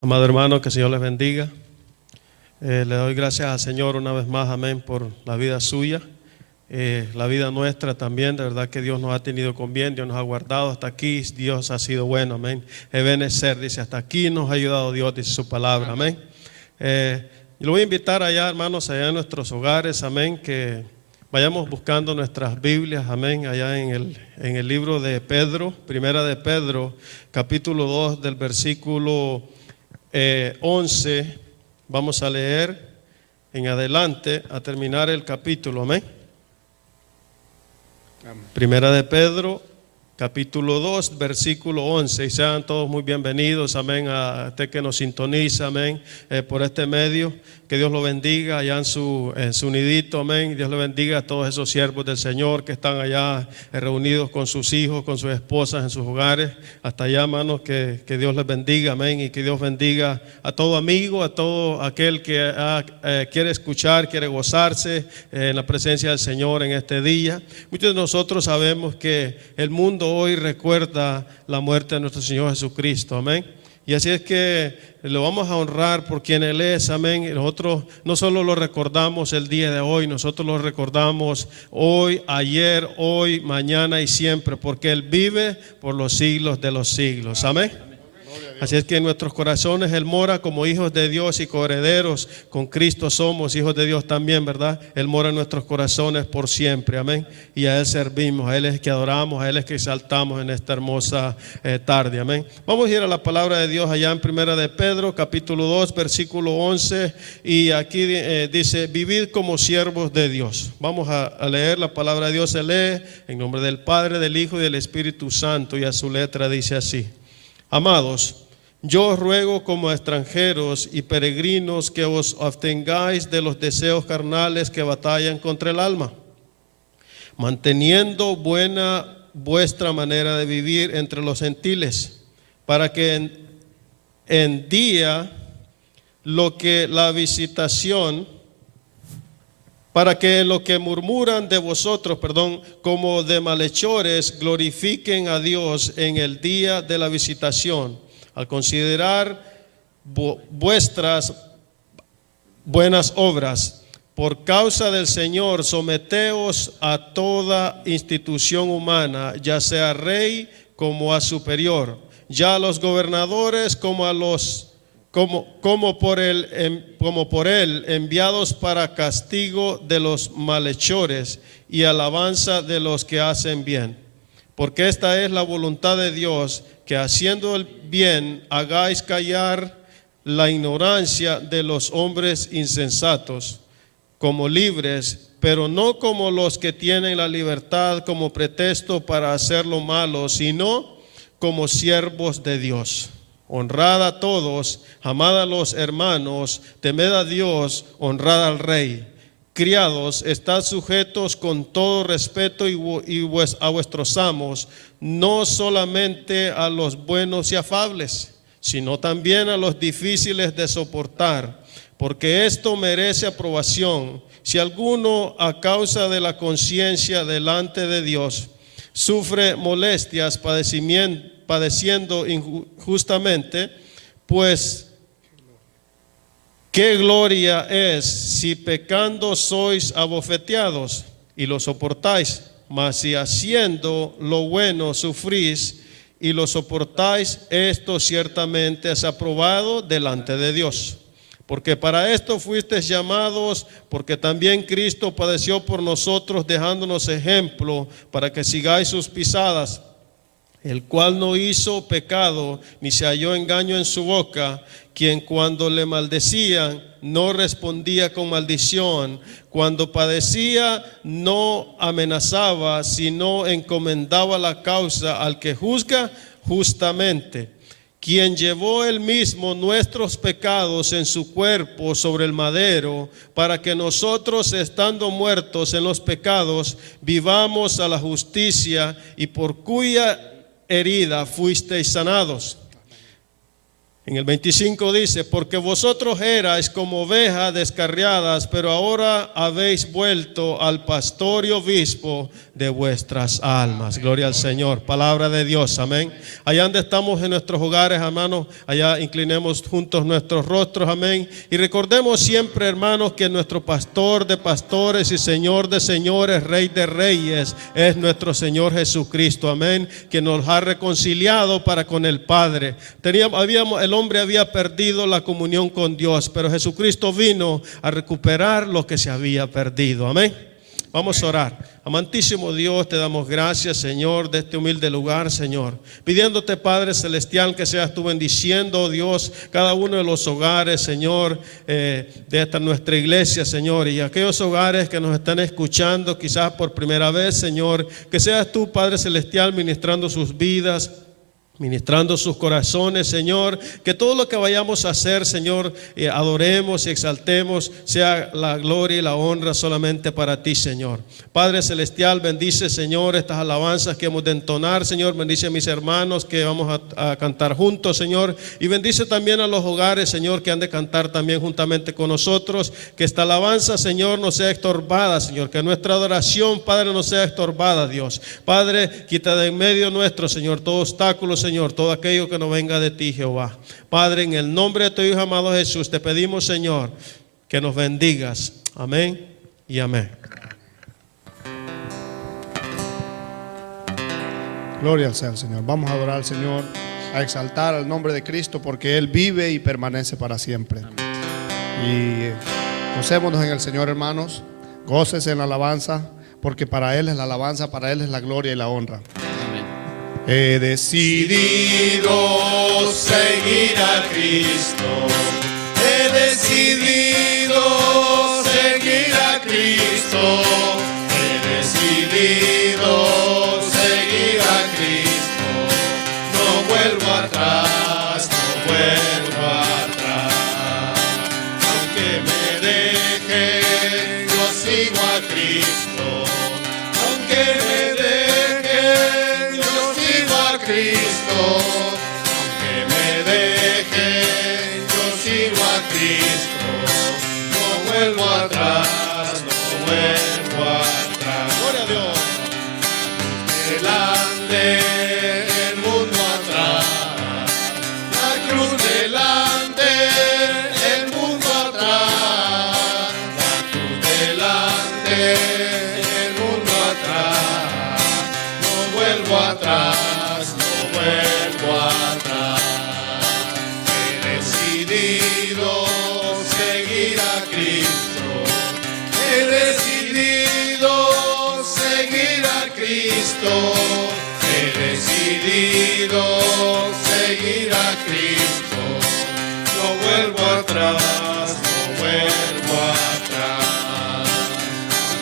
Amado hermano, que el Señor les bendiga. Le doy gracias al Señor una vez más, amén, por la vida suya, la vida nuestra también. De verdad que Dios nos ha tenido con bien, Dios nos ha guardado hasta aquí, Dios ha sido bueno, amén. Ebenezer dice, hasta aquí nos ha ayudado Dios, dice su palabra, amén. Lo voy a invitar allá, hermanos, allá en nuestros hogares, amén, que vayamos buscando nuestras Biblias, amén, allá en el libro de Pedro, primera de Pedro, capítulo 2, del versículo 11, vamos a leer en adelante a terminar el capítulo, amén. Primera de Pedro, capítulo 2, versículo 11, y sean todos muy bienvenidos, amén, a usted que nos sintoniza, amén, por este medio. Que Dios lo bendiga allá en su nidito, amén. Dios le bendiga a todos esos siervos del Señor que están allá reunidos con sus hijos, con sus esposas en sus hogares. Hasta allá, hermanos, que Dios les bendiga, amén. Y que Dios bendiga a todo amigo, a todo aquel que quiere escuchar, quiere gozarse en la presencia del Señor en este día. Muchos de nosotros sabemos que el mundo hoy recuerda la muerte de nuestro Señor Jesucristo, amén. Y así es que lo vamos a honrar por quien Él es, amén. Y nosotros no solo lo recordamos el día de hoy, nosotros lo recordamos hoy, ayer, hoy, mañana y siempre, porque Él vive por los siglos de los siglos, amén. Así es que en nuestros corazones Él mora como hijos de Dios y coherederos con Cristo somos hijos de Dios también, ¿verdad? Él mora en nuestros corazones por siempre, amén. Y a Él servimos, a Él es que adoramos, a Él es que exaltamos en esta hermosa tarde, amén. Vamos a ir a la palabra de Dios allá en primera de Pedro, capítulo 2, versículo 11. Y aquí dice, vivid como siervos de Dios. Vamos a leer la palabra de Dios, se lee en nombre del Padre, del Hijo y del Espíritu Santo. Y a su letra dice así: Amados, yo os ruego como extranjeros y peregrinos que os abstengáis de los deseos carnales que batallan contra el alma, manteniendo buena vuestra manera de vivir entre los gentiles, para que en día lo que la visitación, para que lo que murmuran de vosotros, como de malhechores, glorifiquen a Dios en el día de la visitación, al considerar vuestras buenas obras. Por causa del Señor, someteos a toda institución humana, ya sea rey como a superior, ya a los gobernadores como a los como por él enviados para castigo de los malhechores y alabanza de los que hacen bien. Porque esta es la voluntad de Dios, que haciendo el bien hagáis callar la ignorancia de los hombres insensatos, como libres, pero no como los que tienen la libertad como pretexto para hacer lo malo, sino como siervos de Dios. Honrad a todos, amad a los hermanos, temed a Dios, honrad al Rey. Criados, estad sujetos con todo respeto a vuestros amos, no solamente a los buenos y afables, sino también a los difíciles de soportar, porque esto merece aprobación. Si alguno, a causa de la conciencia delante de Dios, sufre molestias, padeciendo injustamente, pues qué gloria es si pecando sois abofeteados y lo soportáis. Mas si haciendo lo bueno sufrís y lo soportáis, esto ciertamente es aprobado delante de Dios. Porque para esto fuisteis llamados, porque también Cristo padeció por nosotros, dejándonos ejemplo para que sigáis sus pisadas, el cual no hizo pecado, ni se halló engaño en su boca, quien cuando le maldecían no respondía con maldición, cuando padecía no amenazaba, sino encomendaba la causa al que juzga justamente, quien llevó él mismo nuestros pecados en su cuerpo sobre el madero, para que nosotros, estando muertos en los pecados, vivamos a la justicia, y por cuya herida fuisteis sanados. En el 25 dice, porque vosotros erais como ovejas descarriadas, pero ahora habéis vuelto al pastor y obispo de vuestras almas. Gloria al Señor. Palabra de Dios. Amén. Allá donde estamos en nuestros hogares, hermanos, allá inclinemos juntos nuestros rostros. Amén. Y recordemos siempre, hermanos, que nuestro pastor de pastores y Señor de señores, Rey de reyes, es nuestro Señor Jesucristo. Amén. Que nos ha reconciliado para con el Padre. El hombre había perdido la comunión con Dios, pero Jesucristo vino a recuperar lo que se había perdido. Amén. Vamos a orar. Amantísimo Dios, te damos gracias, Señor, de este humilde lugar, Señor. Pidiéndote, Padre Celestial, que seas tú bendiciendo, oh Dios, cada uno de los hogares, Señor, de esta nuestra iglesia, Señor. Y aquellos hogares que nos están escuchando quizás por primera vez, Señor, que seas tú, Padre Celestial, ministrando sus vidas, ministrando sus corazones, Señor, que todo lo que vayamos a hacer, Señor, adoremos y exaltemos, sea la gloria y la honra solamente para ti, Señor. Padre Celestial, bendice, Señor, estas alabanzas que hemos de entonar, Señor. Bendice a mis hermanos que vamos a cantar juntos, Señor. Y bendice también a los hogares, Señor, que han de cantar también juntamente con nosotros. Que esta alabanza, Señor, no sea estorbada, Señor. Que nuestra adoración, Padre, no sea estorbada, Dios. Padre, quita de en medio nuestro, Señor, todo obstáculo, Señor, todo aquello que no venga de ti, Jehová. Padre, en el nombre de tu Hijo amado Jesús, te pedimos, Señor, que nos bendigas. Amén y amén. Gloria sea al Señor. Vamos a adorar al Señor, a exaltar al nombre de Cristo, porque Él vive y permanece para siempre. Y gocémonos en el Señor, hermanos. Gócese en la alabanza, porque para Él es la alabanza, para Él es la gloria y la honra. He decidido seguir a Cristo. He decidido seguir a Cristo. He decidido seguir a Cristo. No vuelvo atrás, no vuelvo atrás. Aunque me deje, yo sigo a Cristo. Aunque me Cristo, aunque me deje, yo sigo a Cristo, no vuelvo atrás, no vuelvo atrás. Gloria a Dios. Delante, el mundo atrás, la cruz delante, el mundo atrás, la cruz delante, el mundo atrás, no vuelvo atrás. Vuelvo atrás. He decidido seguir a Cristo. He decidido seguir a Cristo. He decidido seguir a Cristo. No vuelvo atrás, no vuelvo atrás.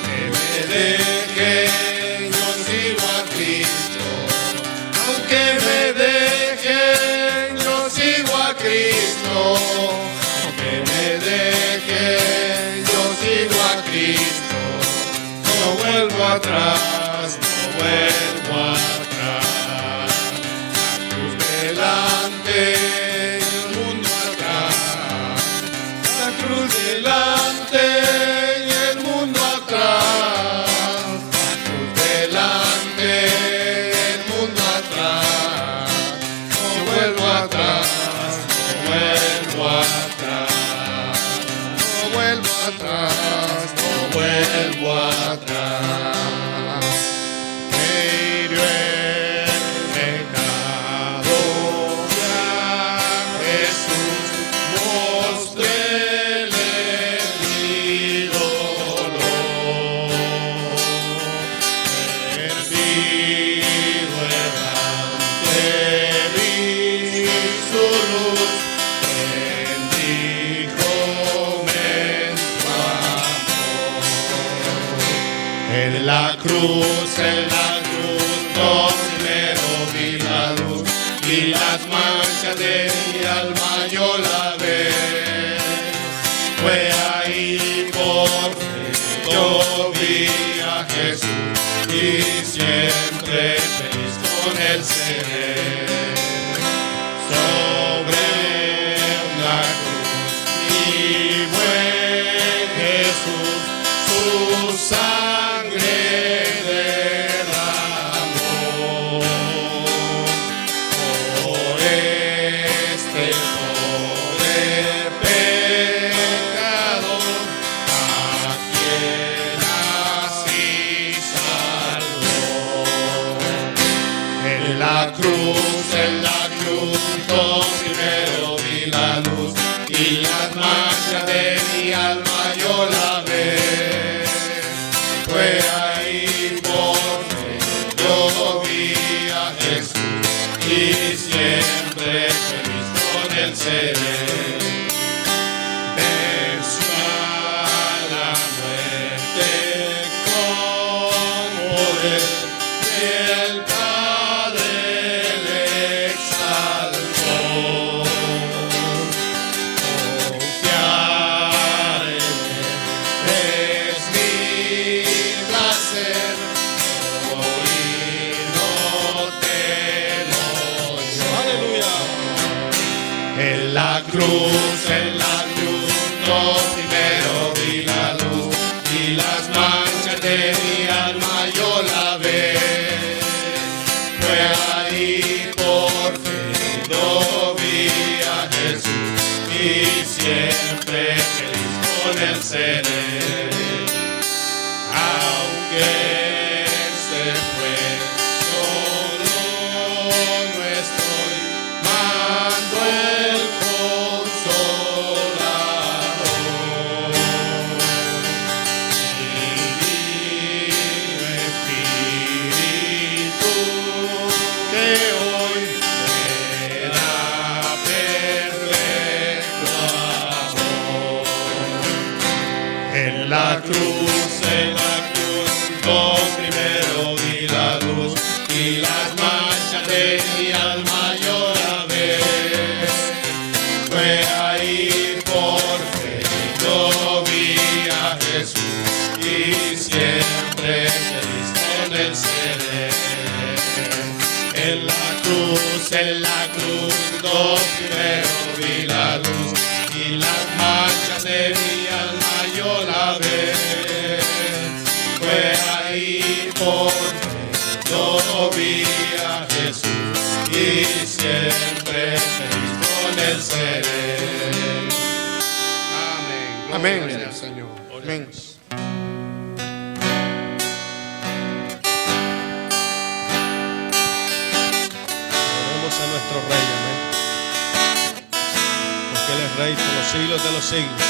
Que me deje, yo sigo a Cristo. Que me dejen, yo sigo a Cristo. Que me dejen, yo sigo a Cristo. No vuelvo atrás, no vuelvo atrás. La cruz delante, el mundo atrás. La cruz delante y el mundo atrás. La cruz delante. No vuelvo atrás, no vuelvo atrás, no vuelvo atrás, no vuelvo atrás. Pero el pecado ya Jesús mostréle mi dolor. Perdido errante vi su luz, bendíjome en su amor. En la cruz no primero vi la luz y las manchas de mi alma yo la ve. Fue ahí por fin yo vi a Jesús y siempre feliz con él seré. Sobre cruz, mi buen Jesús, su sangre derramó. Por este pobre pecador, a quien así salvó. En la cruz, yo primero vi la luz y las manchas de mi alma yo lavé. Fue ahí porque yo vi a Jesús y siempre feliz con él seré. Venció a la muerte con poder y el Padre le exaltó. Confiar en él es mi placer, hoy no temo yo. Aleluya. En la cruz, yo primero vi la luz y las manchas de mi alma yo lavé. Fue ahí por fe yo vi a Jesús y siempre feliz con él seré. Aunque él se fue, solo no estoy, mando el Consolador. Divino Espíritu, que hoy me da perfecto amor. En la cruz, yo primero vi la luz y las manchas de mi alma yo lavé. Fue ahí por fe yo vi a Jesús y siempre feliz con él seré. En la cruz, yo primero vi la luz y las manchas de mi alma yo lavé. Fue ahí por fe yo vi a Jesús y siempre feliz con él seré. Amén. Amén. Gloria al Señor. Amén. Oremos a nuestro Rey, amén. Porque Él es Rey por los siglos de los siglos.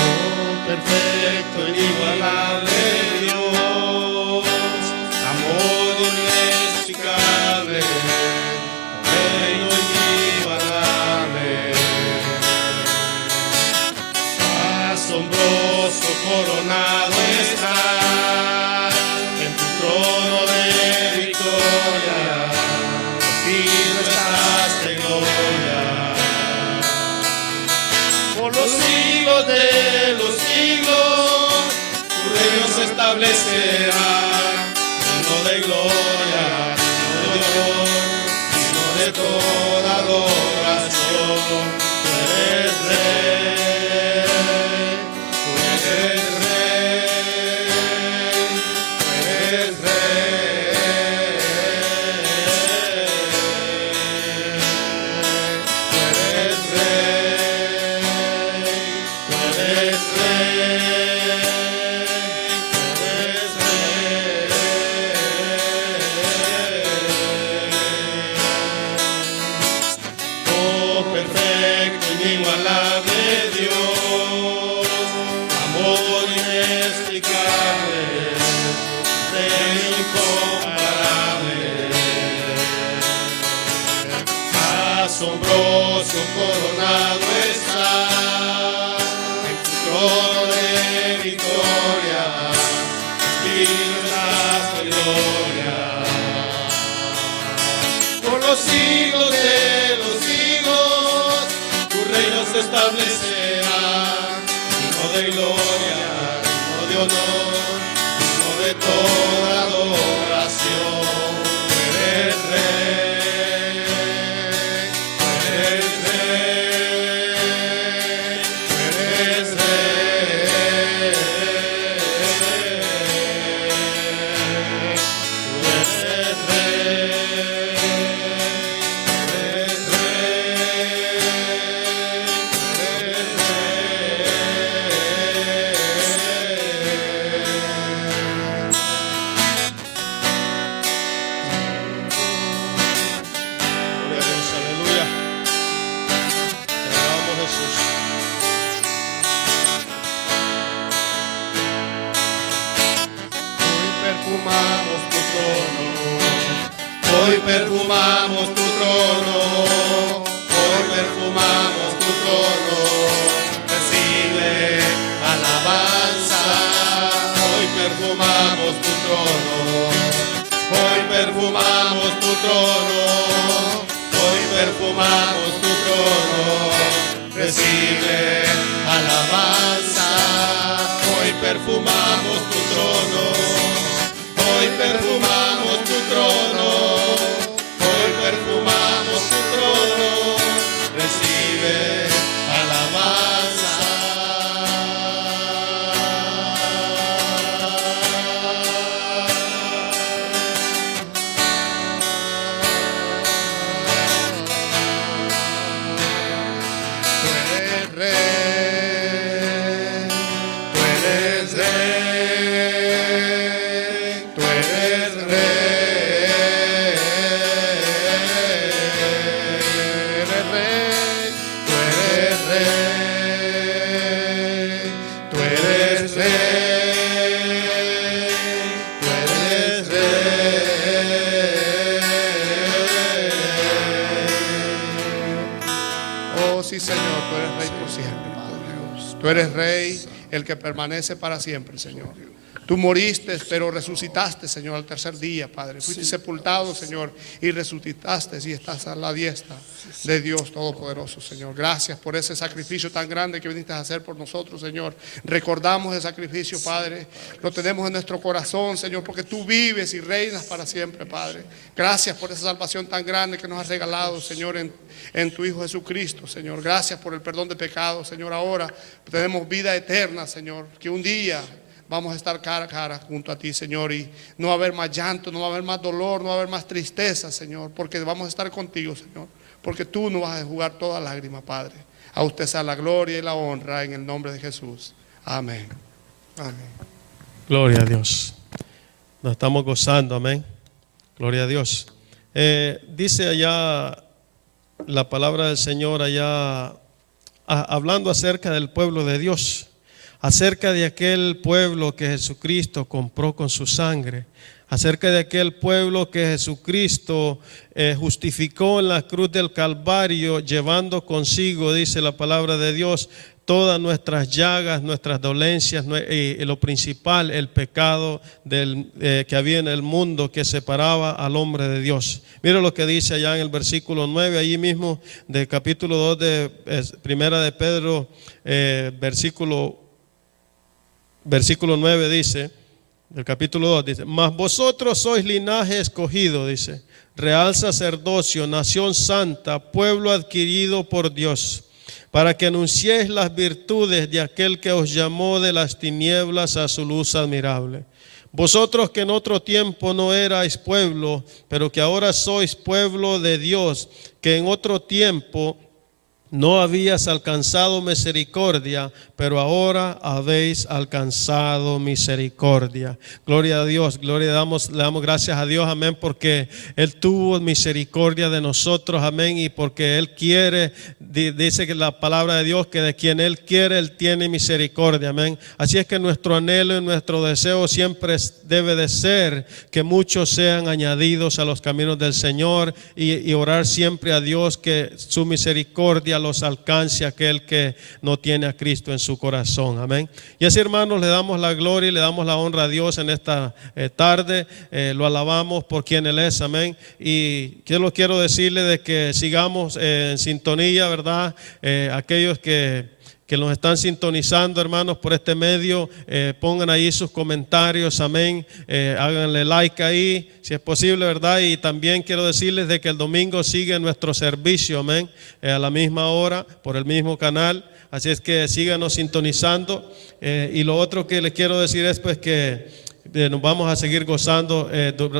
Oh, perfecto, inigualable Dios, amor inexplicable, reino inigualable, asombroso coronado está en tu trono de victoria, vestido estás de gloria. Por los siglos de los siglos, tu reino se establecerá, lleno de gloria, lleno de honor, digno de toda adoración. Tú eres rey, tú eres rey, tú eres Oh, perfecto, inigualable Dios, amor inexplicable, reino incomparable, asombroso coronado está en tu trono de victoria, vestido estás de gloria. Por los siglos de los siglos, tu reino se establecerá, de gloria, digno de honor, digno de toda adoración. Tú eres Rey, tú eres Rey, tú eres Rey. Tú eres Rey, tú eres Gloria a Dios, aleluya. Te alabamos, Jesús. Hoy perfumamos tu trono, hoy perfumamos tu trono, hoy perfumamos tu trono. Recibe alabanza, hoy perfumamos tu trono, hoy perfumamos tu trono, hoy perfumamos tu trono. Recibe alabanza, hoy perfumamos tu trono, hoy perfumamos tu trono, hoy perfumamos tu trono. Recibe alabanza. Tú eres Rey, tú eres Rey, tú eres Rey, eres Rey, tú eres Rey, tú eres Rey, tú eres Rey. Oh, sí, Señor, tú eres Rey por siempre, Padre Dios. Tú eres Rey, el que permanece para siempre, Señor. Tú moriste, pero resucitaste, Señor, al tercer día, Padre. Fuiste sepultado, Señor, y resucitaste y estás a la diestra de Dios Todopoderoso, Señor. Gracias por ese sacrificio tan grande que viniste a hacer por nosotros, Señor. Recordamos el sacrificio, Padre. Lo tenemos en nuestro corazón, Señor, porque tú vives y reinas para siempre, Padre. Gracias por esa salvación tan grande que nos has regalado, Señor, en tu Hijo Jesucristo, Señor. Gracias por el perdón de pecados, Señor. Ahora tenemos vida eterna, Señor, que un día vamos a estar cara a cara junto a ti, Señor, y no va a haber más llanto, no va a haber más dolor, no va a haber más tristeza, Señor, porque vamos a estar contigo, Señor, porque tú no vas a jugar toda lágrima, Padre. A usted sea la gloria y la honra en el nombre de Jesús. Amén. Amén. Gloria a Dios. Nos estamos gozando, amén. Gloria a Dios. Dice allá la palabra del Señor, allá hablando acerca del pueblo de Dios, acerca de aquel pueblo que Jesucristo compró con su sangre, acerca de aquel pueblo que Jesucristo justificó en la cruz del Calvario, llevando consigo, dice la palabra de Dios, todas nuestras llagas, nuestras dolencias, y lo principal, el pecado que había en el mundo que separaba al hombre de Dios. Mira lo que dice allá en el versículo 9, allí mismo del capítulo 2 de Primera de Pedro, versículo 9 dice, del capítulo 2 dice, mas vosotros sois linaje escogido, dice, real sacerdocio, nación santa, pueblo adquirido por Dios, para que anunciéis las virtudes de aquel que os llamó de las tinieblas a su luz admirable. Vosotros que en otro tiempo no erais pueblo, pero que ahora sois pueblo de Dios, que en otro tiempo no habías alcanzado misericordia, pero ahora habéis alcanzado misericordia. Gloria a Dios, le damos gracias a Dios, amén, porque Él tuvo misericordia de nosotros, amén, y porque Él quiere, dice que la palabra de Dios, que de quien Él quiere, Él tiene misericordia, amén. Así es que nuestro anhelo y nuestro deseo siempre debe de ser que muchos sean añadidos a los caminos del Señor y orar siempre a Dios que su misericordia los alcance a aquel que no tiene a Cristo en su corazón, amén. Y así, hermanos, le damos la gloria y le damos la honra a Dios en esta tarde, lo alabamos por quien Él es, amén. Y yo quiero decirle de que sigamos en sintonía, ¿verdad? Aquellos que que nos están sintonizando, hermanos, por este medio, pongan ahí sus comentarios, amén, háganle like ahí, si es posible, ¿verdad? Y también quiero decirles de que el domingo sigue nuestro servicio, amén, a la misma hora, por el mismo canal, así es que síganos sintonizando. Y lo otro que les quiero decir es pues que nos vamos a seguir gozando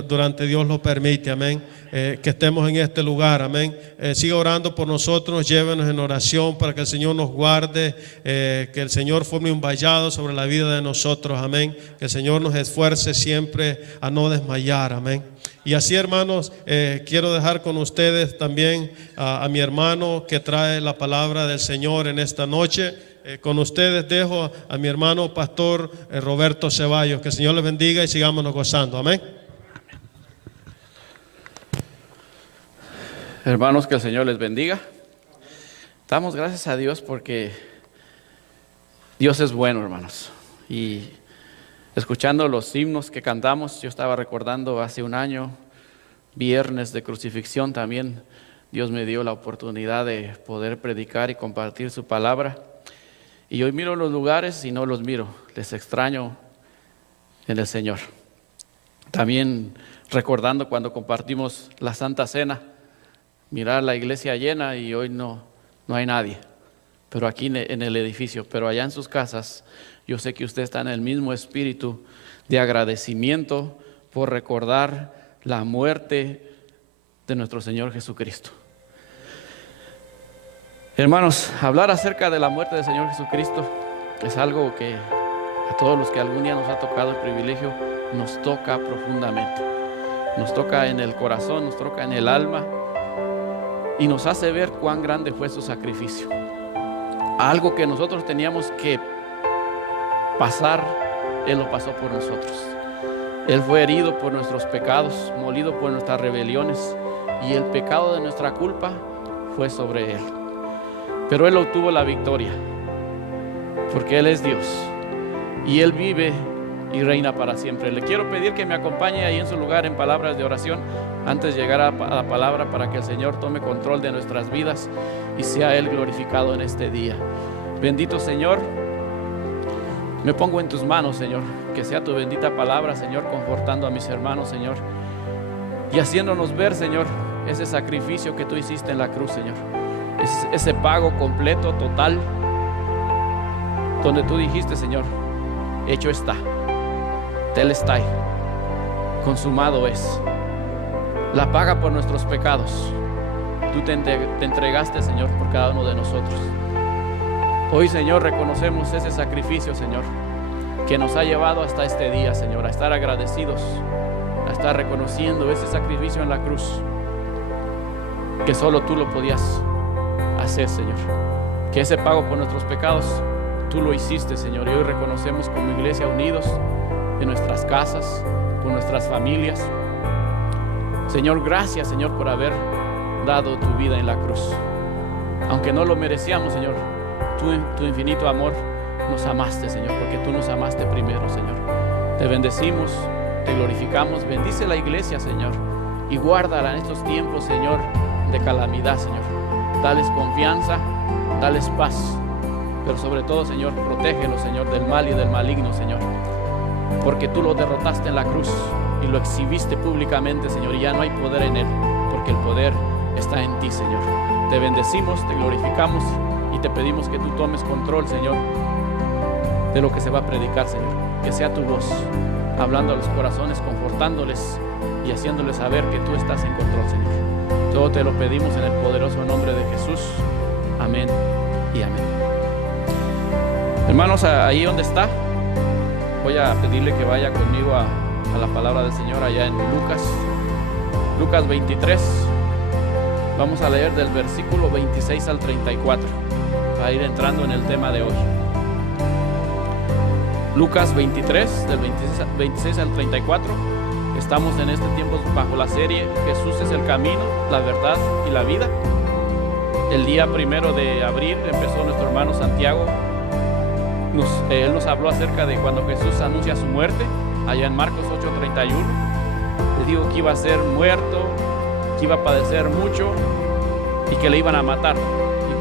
durante Dios lo permite, amén, que estemos en este lugar, amén. Siga orando por nosotros, llévenos en oración para que el Señor nos guarde, que el Señor forme un vallado sobre la vida de nosotros, amén, que el Señor nos esfuerce siempre a no desmayar, amén. Y así, hermanos, quiero dejar con ustedes también a mi hermano que trae la palabra del Señor en esta noche. Con ustedes dejo a mi hermano pastor Roberto Ceballos. Que el Señor les bendiga y sigámonos gozando. Amén. Hermanos, que el Señor les bendiga. Damos gracias a Dios porque Dios es bueno, hermanos. Y escuchando los himnos que cantamos, yo estaba recordando hace un año, viernes de crucifixión también, Dios me dio la oportunidad de poder predicar y compartir su palabra. Y hoy miro los lugares y no los miro, les extraño en el Señor. También recordando cuando compartimos la Santa Cena, mirar la iglesia llena y hoy no hay nadie, pero aquí en el edificio, pero allá en sus casas, yo sé que usted está en el mismo espíritu de agradecimiento por recordar la muerte de nuestro Señor Jesucristo. Hermanos, hablar acerca de la muerte del Señor Jesucristo es algo que a todos los que algún día nos ha tocado el privilegio, nos toca profundamente. Nos toca en el corazón, nos toca en el alma y nos hace ver cuán grande fue su sacrificio. Algo que nosotros teníamos que pasar, Él lo pasó por nosotros. Él fue herido por nuestros pecados, molido por nuestras rebeliones, y el pecado de nuestra culpa fue sobre Él. Pero Él obtuvo la victoria, porque Él es Dios y Él vive y reina para siempre. Le quiero pedir que me acompañe ahí en su lugar en palabras de oración antes de llegar a la palabra, para que el Señor tome control de nuestras vidas y sea Él glorificado en este día. Bendito Señor, me pongo en tus manos, Señor, que sea tu bendita palabra, Señor, confortando a mis hermanos, Señor, y haciéndonos ver, Señor, ese sacrificio que tú hiciste en la cruz, Señor. Ese pago completo, total, donde tú dijiste, Señor, hecho está, telestai, consumado es. La paga por nuestros pecados, tú te entregaste, Señor, por cada uno de nosotros. Hoy, Señor, reconocemos ese sacrificio, Señor, que nos ha llevado hasta este día, Señor, a estar agradecidos, a estar reconociendo ese sacrificio en la cruz, que solo tú lo podías hacer, Señor, que ese pago por nuestros pecados tú lo hiciste, Señor, y hoy reconocemos como iglesia unidos en nuestras casas, con nuestras familias. Señor, gracias, Señor, por haber dado tu vida en la cruz, aunque no lo merecíamos, Señor. Tu infinito amor nos amaste, Señor, porque tú nos amaste primero, Señor. Te bendecimos, te glorificamos. Bendice la iglesia, Señor, y guárdala en estos tiempos, Señor, de calamidad, Señor. Dales confianza, dales paz, pero sobre todo, Señor, protégelos, Señor, del mal y del maligno, Señor, porque tú lo derrotaste en la cruz y lo exhibiste públicamente, Señor, y ya no hay poder en él, porque el poder está en ti, Señor. Te bendecimos, te glorificamos y te pedimos que tú tomes control, Señor, de lo que se va a predicar, Señor. Que sea tu voz hablando a los corazones, confortándoles y haciéndoles saber que tú estás en control, Señor. Todo te lo pedimos en el poderoso nombre de Jesús. Amén y amén. Hermanos, ahí donde está, voy a pedirle que vaya conmigo a la palabra del Señor allá en Lucas 23. Vamos a leer del versículo 26 al 34 para ir entrando en el tema de hoy. Lucas 23, del 26 al 34. Estamos en este tiempo bajo la serie Jesús es el camino, la verdad y la vida. El día 1 de abril empezó nuestro hermano Santiago. Él nos habló acerca de cuando Jesús anuncia su muerte, allá en Marcos 8:31. Le dijo que iba a ser muerto, que iba a padecer mucho y que le iban a matar.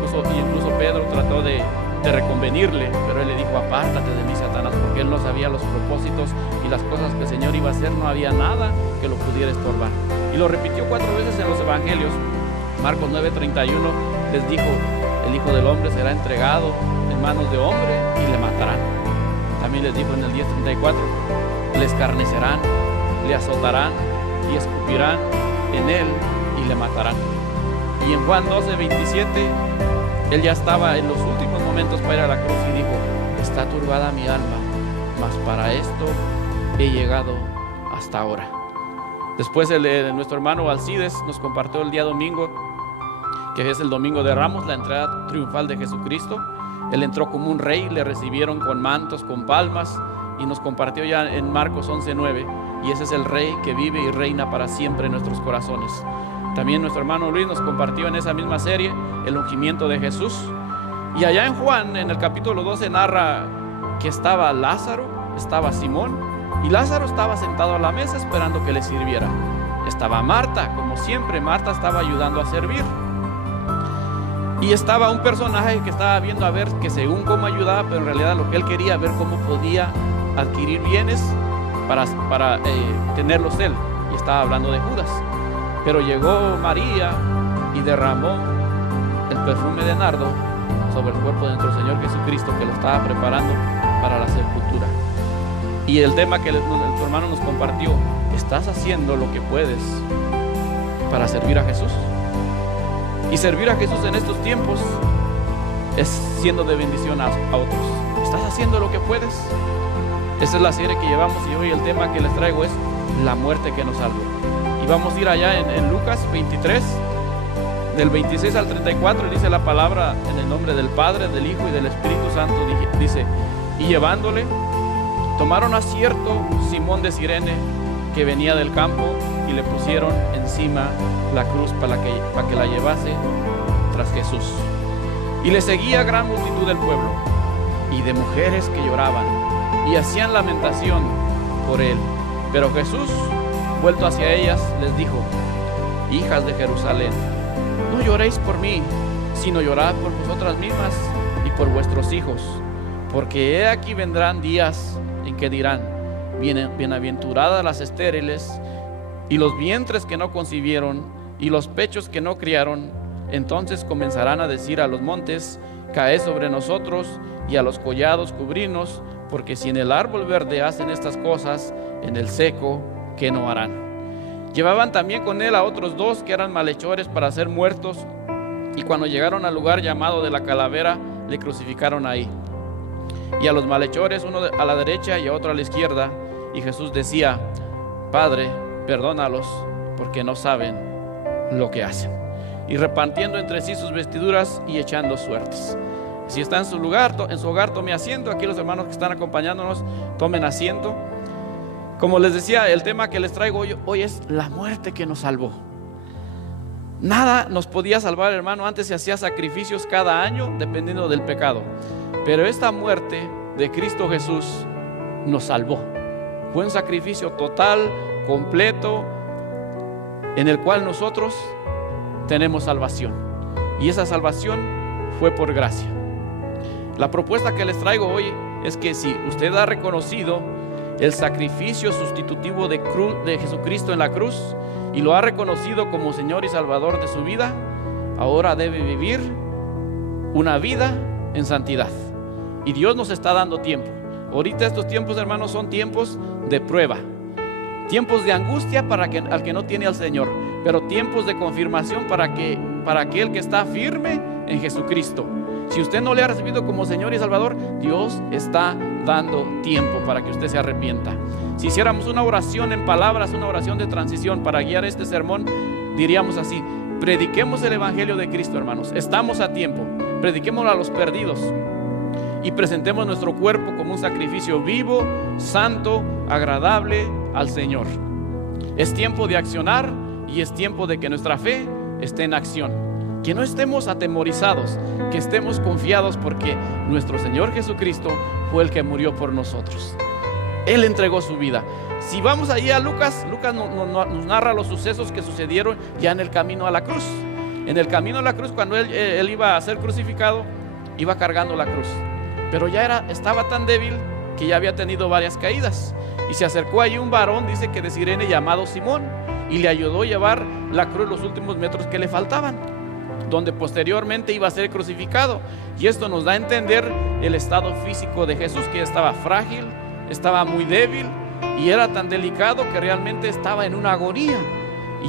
Incluso Pedro trató de de reconvenirle, pero él le dijo: apártate de mí, Satanás, porque él no sabía los propósitos y las cosas que el Señor iba a hacer. No había nada que lo pudiera estorbar. Y lo repitió 4 veces en los evangelios. Marcos 9:31 les dijo: el Hijo del Hombre será entregado en manos de hombre y le matarán. También les dijo en el 10:34: le escarnecerán, le azotarán y escupirán en él y le matarán. Y en Juan 12:27 él ya estaba en los últimos momentos para ir a la cruz y dijo: está turbada mi alma, mas para esto he llegado hasta ahora. Después nuestro hermano Alcides nos compartió el día domingo, que es el domingo de Ramos, la entrada triunfal de Jesucristo. Él entró como un rey, le recibieron con mantos, con palmas, y nos compartió ya en Marcos 11:9, y ese es el rey que vive y reina para siempre en nuestros corazones. También nuestro hermano Luis nos compartió en esa misma serie el ungimiento de Jesús. Y allá en Juan, en el capítulo 12, narra que estaba Lázaro, estaba Simón, y Lázaro estaba sentado a la mesa esperando que le sirviera. Estaba Marta, como siempre, Marta estaba ayudando a servir. Y estaba un personaje que estaba viendo a ver que según cómo ayudaba, pero en realidad lo que él quería ver cómo podía adquirir bienes para tenerlos él. Y estaba hablando de Judas. Pero llegó María y derramó el perfume de nardo sobre el cuerpo de nuestro Señor Jesucristo, que lo estaba preparando para la sepultura. Y el tema que tu hermano nos compartió: ¿estás haciendo lo que puedes para servir a Jesús? Y servir a Jesús en estos tiempos es siendo de bendición a otros. ¿Estás haciendo lo que puedes? Esa es la serie que llevamos, y hoy el tema que les traigo es la muerte que nos salvó. Y vamos a ir allá en Lucas 23, del 26 al 34, y dice la palabra: en el nombre del Padre, del Hijo y del Espíritu Santo. Dice: y llevándole, tomaron a cierto Simón de Cirene, que venía del campo, y le pusieron encima la cruz para que la llevase tras Jesús. Y le seguía gran multitud del pueblo y de mujeres que lloraban y hacían lamentación por él. Pero Jesús, vuelto hacia ellas, les dijo: hijas de Jerusalén, no lloréis por mí, sino llorad por vosotras mismas y por vuestros hijos, porque he aquí vendrán días en que dirán: bienaventuradas las estériles y los vientres que no concibieron y los pechos que no criaron. Entonces comenzarán a decir a los montes: caed sobre nosotros, y a los collados cubrirnos, porque si en el árbol verde hacen estas cosas, en el seco, ¿qué no harán? Llevaban también con él a otros 2 que eran malhechores para ser muertos, y cuando llegaron al lugar llamado de la calavera, le crucificaron ahí. Y a los malhechores, uno a la derecha y a otro a la izquierda. Y Jesús decía: Padre, perdónalos, porque no saben lo que hacen. Y repartiendo entre sí sus vestiduras y echando suertes. Si está en su lugar, en su hogar, tome asiento. Aquí los hermanos que están acompañándonos, tomen asiento. Como les decía, el tema que les traigo hoy es la muerte que nos salvó. Nada nos podía salvar, hermano. Antes se hacía sacrificios cada año dependiendo del pecado, pero esta muerte de Cristo Jesús nos salvó. Fue un sacrificio total, completo, en el cual nosotros tenemos salvación, y esa salvación fue por gracia. La propuesta que les traigo hoy es que si usted ha reconocido el sacrificio sustitutivo de Jesucristo en la cruz y lo ha reconocido como Señor y Salvador de su vida, ahora debe vivir una vida en santidad. Y Dios nos está dando tiempo. Ahorita estos tiempos, hermanos, son tiempos de prueba, tiempos de angustia al que no tiene al Señor, pero tiempos de confirmación para aquel que está firme en Jesucristo. Si usted no le ha recibido como Señor y Salvador, Dios está dando tiempo para que usted se arrepienta. Si hiciéramos una oración en palabras, una oración de transición para guiar este sermón, diríamos así: prediquemos el Evangelio de Cristo, hermanos. Estamos a tiempo. Prediquémoslo a los perdidos y presentemos nuestro cuerpo como un sacrificio vivo, santo, agradable al Señor. Es tiempo de accionar y es tiempo de que nuestra fe esté en acción. Que no estemos atemorizados, que estemos confiados, porque nuestro Señor Jesucristo fue el que murió por nosotros. Él entregó su vida. Si vamos allí a Lucas nos narra los sucesos que sucedieron ya en el camino a la cruz. En el camino a la cruz, cuando él iba a ser crucificado, iba cargando la cruz, pero estaba tan débil que ya había tenido varias caídas. Y se acercó ahí un varón, dice que de Cirene, llamado Simón, y le ayudó a llevar la cruz los últimos metros que le faltaban, donde posteriormente iba a ser crucificado. Y esto nos da a entender el estado físico de Jesús, que estaba frágil, estaba muy débil y era tan delicado que realmente estaba en una agonía.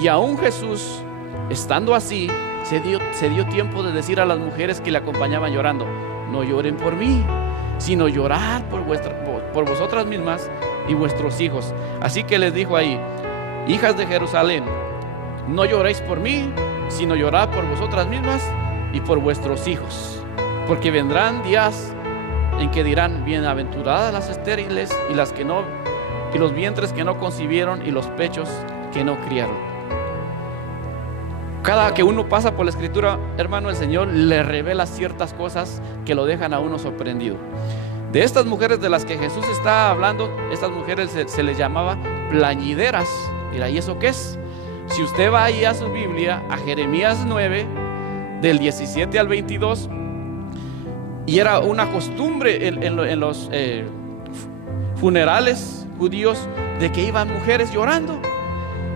Y aún Jesús, estando así, se dio tiempo de decir a las mujeres que le acompañaban llorando: no lloren por mí, sino llorar por vosotras mismas y vuestros hijos. Así que les dijo ahí: hijas de Jerusalén, no lloréis por mí, sino llorad por vosotras mismas y por vuestros hijos, porque vendrán días en que dirán: bienaventuradas las estériles y las que no, y los vientres que no concibieron y los pechos que no criaron. Cada que uno pasa por la Escritura, hermano, el Señor le revela ciertas cosas que lo dejan a uno sorprendido. De estas mujeres de las que Jesús está hablando, estas mujeres se les llamaba plañideras. Mira, ¿y eso qué es? Si usted va ahí a su Biblia, a Jeremías 9, del 17 al 22, y era una costumbre en los funerales judíos de que iban mujeres llorando.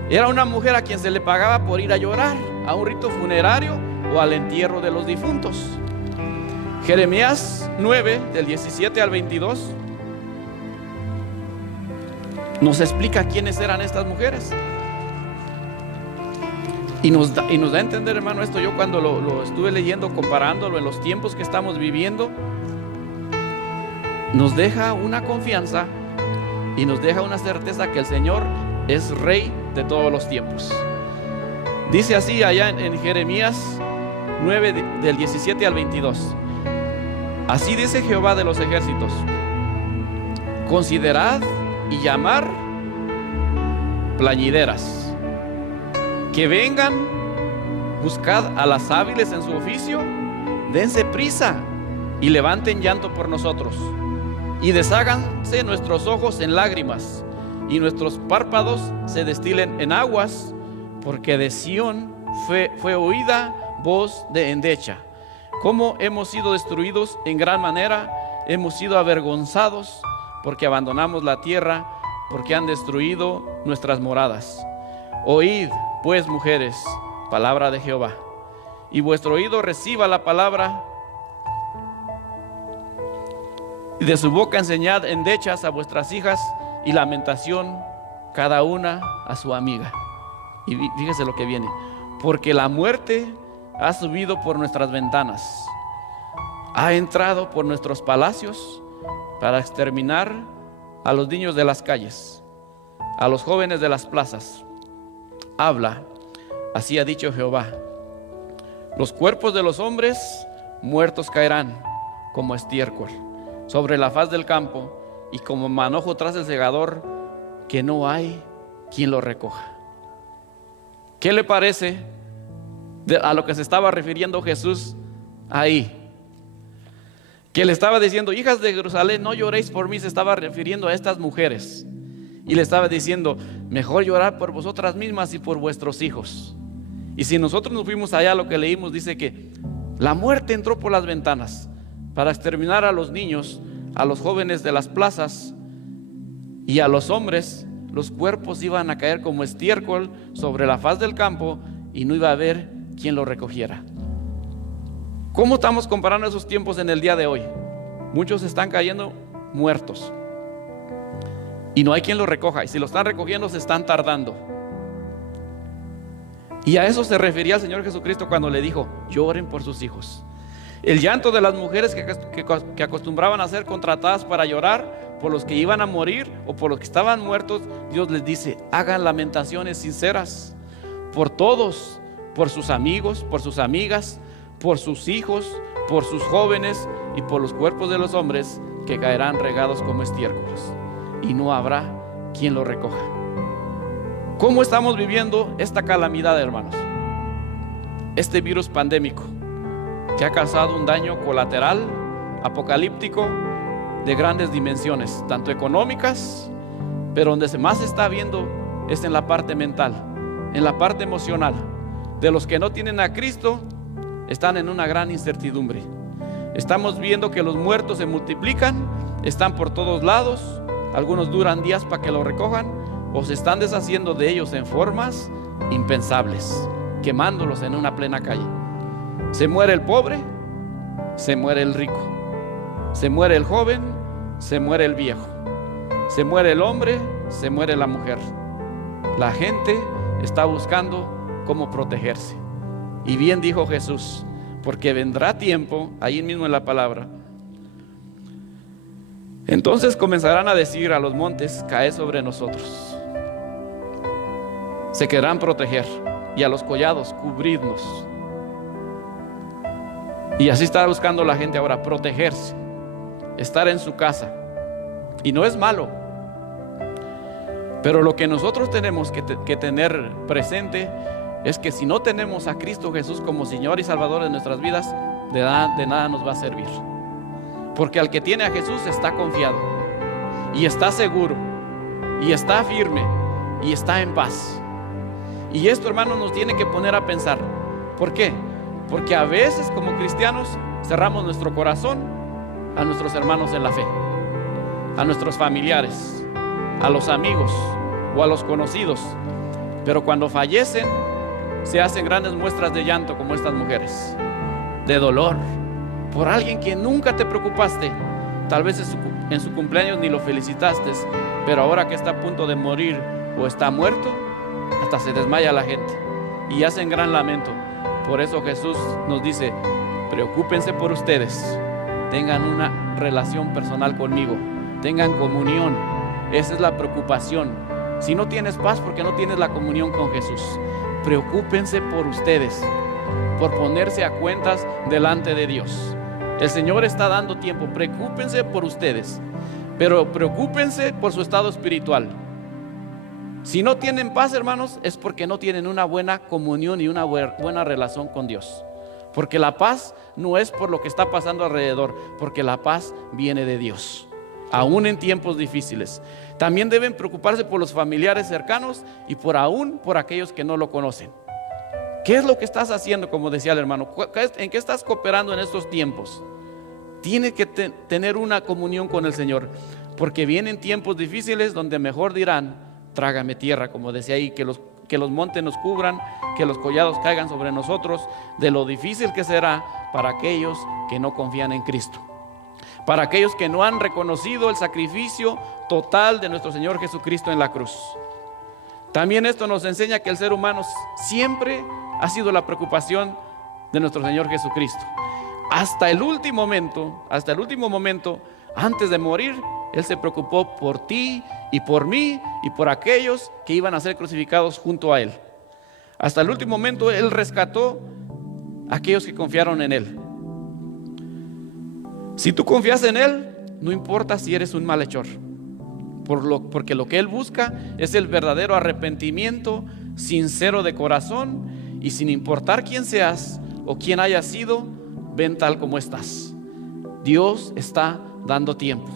Era una mujer a quien se le pagaba por ir a llorar a un rito funerario o al entierro de los difuntos. Jeremías 9, del 17 al 22, nos explica quiénes eran estas mujeres. Y nos da a entender, hermano, esto. Yo cuando lo estuve leyendo, comparándolo en los tiempos que estamos viviendo, nos deja una confianza y nos deja una certeza que el Señor es Rey de todos los tiempos. Dice así allá en Jeremías 9, del 17 al 22: así dice Jehová de los ejércitos: considerad y llamar plañideras, que vengan, buscad a las hábiles en su oficio, dense prisa y levanten llanto por nosotros, y desháganse nuestros ojos en lágrimas, y nuestros párpados se destilen en aguas, porque de Sión fue oída voz de endecha. Cómo hemos sido destruidos en gran manera, hemos sido avergonzados, porque abandonamos la tierra, porque han destruido nuestras moradas. Oíd, pues, mujeres, palabra de Jehová, y vuestro oído reciba la palabra, y de su boca enseñad endechas a vuestras hijas, y lamentación cada una a su amiga. Y fíjese lo que viene: porque la muerte ha subido por nuestras ventanas, ha entrado por nuestros palacios para exterminar a los niños de las calles, a los jóvenes de las plazas. Habla, así ha dicho Jehová: los cuerpos de los hombres muertos caerán como estiércol sobre la faz del campo, y como manojo tras el segador, que no hay quien lo recoja. ¿Qué le parece a lo que se estaba refiriendo Jesús ahí? Que le estaba diciendo: hijas de Jerusalén, no lloréis por mí. Se estaba refiriendo a estas mujeres y le estaba diciendo: mejor llorar por vosotras mismas y por vuestros hijos. Y si nosotros nos fuimos allá, lo que leímos dice que la muerte entró por las ventanas para exterminar a los niños, a los jóvenes de las plazas, y a los hombres. Los cuerpos iban a caer como estiércol sobre la faz del campo, y no iba a haber quien lo recogiera. ¿Cómo estamos comparando esos tiempos en el día de hoy? Muchos están cayendo muertos y no hay quien lo recoja, y si lo están recogiendo se están tardando. Y a eso se refería el Señor Jesucristo cuando le dijo: lloren por sus hijos. El llanto de las mujeres que acostumbraban a ser contratadas para llorar por los que iban a morir o por los que estaban muertos, Dios les dice: hagan lamentaciones sinceras por todos, por sus amigos, por sus amigas, por sus hijos, por sus jóvenes y por los cuerpos de los hombres que caerán regados como estiércoles, y no habrá quien lo recoja. ¿Cómo estamos viviendo esta calamidad, hermanos? Este virus pandémico que ha causado un daño colateral, apocalíptico, de grandes dimensiones, tanto económicas, pero donde más se está viendo es en la parte mental, en la parte emocional. De los que no tienen a Cristo, están en una gran incertidumbre. Estamos viendo que los muertos se multiplican, están por todos lados. Algunos duran días para que lo recojan, o se están deshaciendo de ellos en formas impensables, quemándolos en una plena calle. Se muere el pobre, se muere el rico, se muere el joven, se muere el viejo, se muere el hombre, se muere la mujer. La gente está buscando cómo protegerse. Y bien dijo Jesús, porque vendrá tiempo, ahí mismo en la palabra, entonces comenzarán a decir a los montes: caed sobre nosotros. Se querrán proteger, y a los collados: cubridnos. Y así está buscando la gente ahora, protegerse, estar en su casa. Y no es malo, pero lo que nosotros tenemos que tener presente es que si no tenemos a Cristo Jesús como Señor y Salvador de nuestras vidas, de nada nos va a servir. Porque al que tiene a Jesús está confiado, y está seguro, y está firme, y está en paz. Y esto, hermanos, nos tiene que poner a pensar. ¿Por qué? Porque a veces como cristianos cerramos nuestro corazón a nuestros hermanos en la fe, a nuestros familiares, a los amigos o a los conocidos. Pero cuando fallecen, se hacen grandes muestras de llanto, como estas mujeres, de dolor por alguien que nunca te preocupaste. Tal vez en su cumpleaños ni lo felicitaste, pero ahora que está a punto de morir o está muerto, hasta se desmaya la gente y hacen gran lamento. Por eso Jesús nos dice: preocúpense por ustedes, tengan una relación personal conmigo, tengan comunión. Esa es la preocupación. Si no tienes paz, porque no tienes la comunión con Jesús. Preocúpense por ustedes, por ponerse a cuentas delante de Dios. El Señor está dando tiempo. Preocúpense por ustedes, pero preocúpense por su estado espiritual. Si no tienen paz, hermanos, es porque no tienen una buena comunión y una buena relación con Dios. Porque la paz no es por lo que está pasando alrededor, porque la paz viene de Dios, aún en tiempos difíciles. También deben preocuparse por los familiares cercanos y por aquellos que no lo conocen. ¿Qué es lo que estás haciendo? Como decía el hermano, ¿en qué estás cooperando en estos tiempos? Tienes que tener una comunión con el Señor, porque vienen tiempos difíciles donde mejor dirán: trágame tierra, como decía ahí, que los montes nos cubran, que los collados caigan sobre nosotros, de lo difícil que será para aquellos que no confían en Cristo, para aquellos que no han reconocido el sacrificio total de nuestro Señor Jesucristo en la cruz. También esto nos enseña que el ser humano siempre ha sido la preocupación de nuestro Señor Jesucristo. Hasta el último momento, antes de morir, Él se preocupó por ti y por mí y por aquellos que iban a ser crucificados junto a Él. Hasta el último momento Él rescató a aquellos que confiaron en Él. Si tú confías en Él, no importa si eres un malhechor, porque lo que Él busca es el verdadero arrepentimiento sincero de corazón, y sin importar quién seas o quién hayas sido, ven tal como estás. Dios está dando tiempo.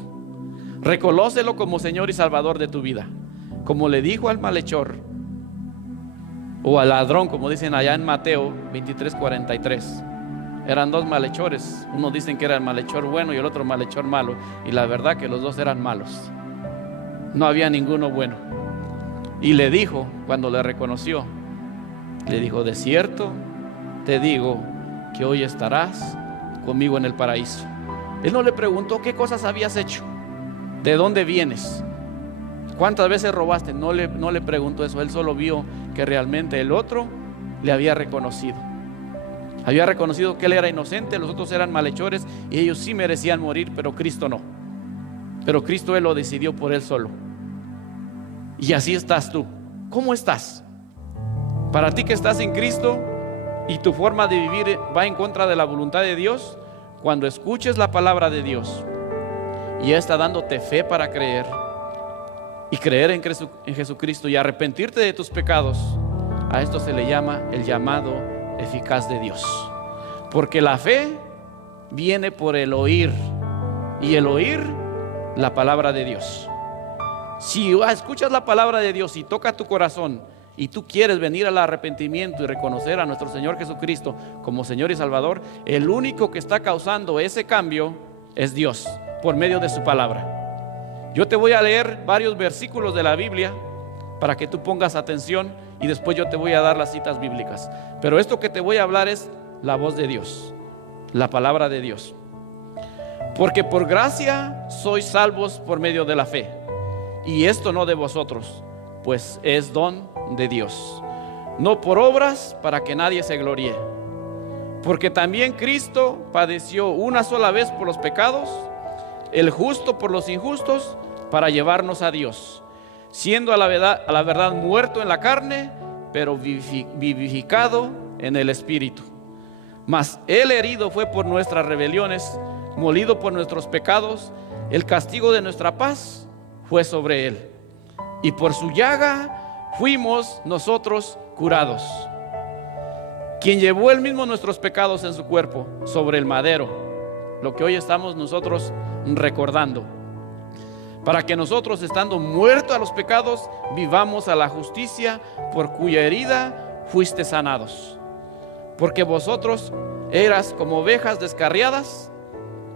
Reconócelo como Señor y Salvador de tu vida, como le dijo al malhechor o al ladrón, como dicen allá en Mateo 23:43. Eran dos malhechores. Uno dicen que era el malhechor bueno y el otro malhechor malo, y la verdad que los dos eran malos. No había ninguno bueno. Y le dijo, cuando le reconoció, le dijo: de cierto te digo que hoy estarás conmigo en el paraíso. Él no le preguntó qué cosas habías hecho, de dónde vienes, cuántas veces robaste. No le preguntó eso. Él solo vio que realmente el otro le había reconocido. Había reconocido que él era inocente, los otros eran malhechores y ellos sí merecían morir, pero Cristo no. Pero Cristo Él lo decidió por Él solo. Y así estás tú. ¿Cómo estás? Para ti que estás en Cristo y tu forma de vivir va en contra de la voluntad de Dios, cuando escuches la palabra de Dios y Él está dándote fe para creer y creer en Jesucristo y arrepentirte de tus pecados, a esto se le llama el llamado eficaz de Dios. Porque la fe viene por el oír, y el oír la palabra de Dios. Si escuchas la palabra de Dios y toca tu corazón y tú quieres venir al arrepentimiento y reconocer a nuestro Señor Jesucristo como Señor y Salvador, el único que está causando ese cambio es Dios, por medio de su palabra. Yo te voy a leer varios versículos de la Biblia para que tú pongas atención, y después yo te voy a dar las citas bíblicas. Pero esto que te voy a hablar es la voz de Dios, la palabra de Dios. Porque por gracia sois salvos por medio de la fe, y esto no de vosotros, pues es don de Dios, no por obras, para que nadie se gloríe. Porque también Cristo padeció una sola vez por los pecados, el justo por los injustos, para llevarnos a Dios, siendo a la verdad muerto en la carne, pero vivificado en el Espíritu. Mas Él herido fue por nuestras rebeliones, molido por nuestros pecados, el castigo de nuestra paz fue sobre Él, y por su llaga fuimos nosotros curados. Quien llevó Él mismo nuestros pecados en su cuerpo sobre el madero, lo que hoy estamos nosotros recordando, para que nosotros, estando muertos a los pecados, vivamos a la justicia, por cuya herida fuiste sanados. Porque vosotros eras como ovejas descarriadas,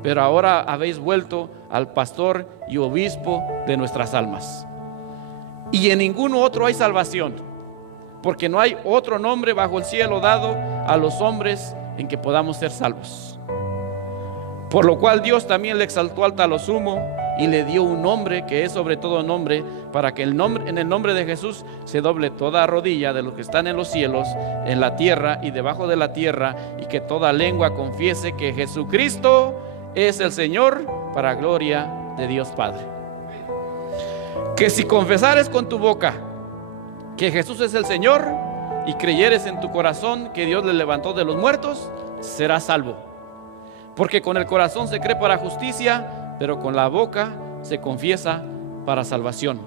pero ahora habéis vuelto al pastor y obispo de nuestras almas. Y en ninguno otro hay salvación, porque no hay otro nombre bajo el cielo dado a los hombres en que podamos ser salvos. Por lo cual Dios también le exaltó hasta lo sumo y le dio un nombre que es sobre todo nombre, para que en el nombre de Jesús se doble toda rodilla de los que están en los cielos, en la tierra y debajo de la tierra, y que toda lengua confiese que Jesucristo es el Señor, para gloria de Dios Padre. Que si confesares con tu boca que Jesús es el Señor, y creyeres en tu corazón que Dios le levantó de los muertos, serás salvo. Porque con el corazón se cree para justicia, pero con la boca se confiesa para salvación.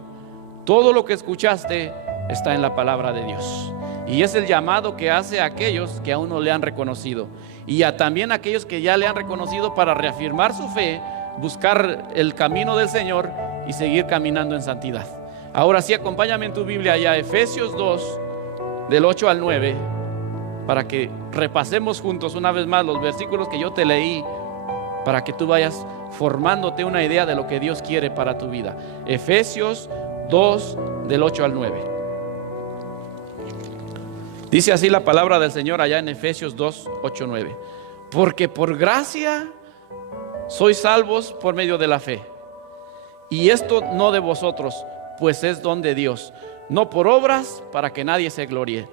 Todo lo que escuchaste está en la palabra de Dios, y es el llamado que hace a aquellos que aún no le han reconocido, y también a aquellos que ya le han reconocido, para reafirmar su fe, buscar el camino del Señor y seguir caminando en santidad. Ahora sí, acompáñame en tu Biblia allá, Efesios 2, del 8 al 9, para que repasemos juntos una vez más los versículos que yo te leí, para que tú vayas formándote una idea de lo que Dios quiere para tu vida. Efesios 2, del 8 al 9. Dice así la palabra del Señor allá en Efesios 2, 8, 9. Porque por gracia sois salvos por medio de la fe, y esto no de vosotros, pues es don de Dios, no por obras, para que nadie se gloríe.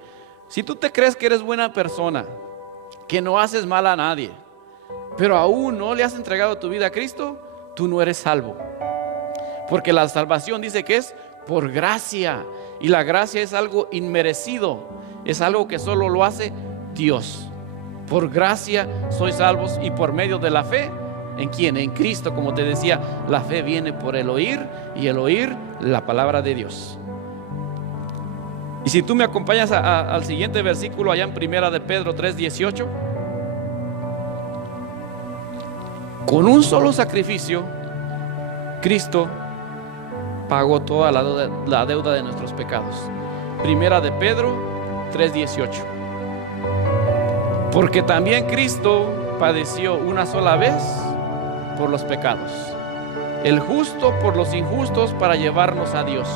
Si tú te crees que eres buena persona, que no haces mal a nadie, pero aún no le has entregado tu vida a Cristo, tú no eres salvo. Porque la salvación dice que es por gracia, y la gracia es algo inmerecido, es algo que solo lo hace Dios. Por gracia sois salvos, y por medio de la fe. ¿En quién? En Cristo. Como te decía, la fe viene por el oír, y el oír la palabra de Dios. Y si tú me acompañas al siguiente versículo, allá en 1 de Pedro 3, 18. Con un solo sacrificio, Cristo pagó toda la deuda de nuestros pecados. 1 de Pedro 3, 18. Porque también Cristo padeció una sola vez por los pecados, el justo por los injustos, para llevarnos a Dios,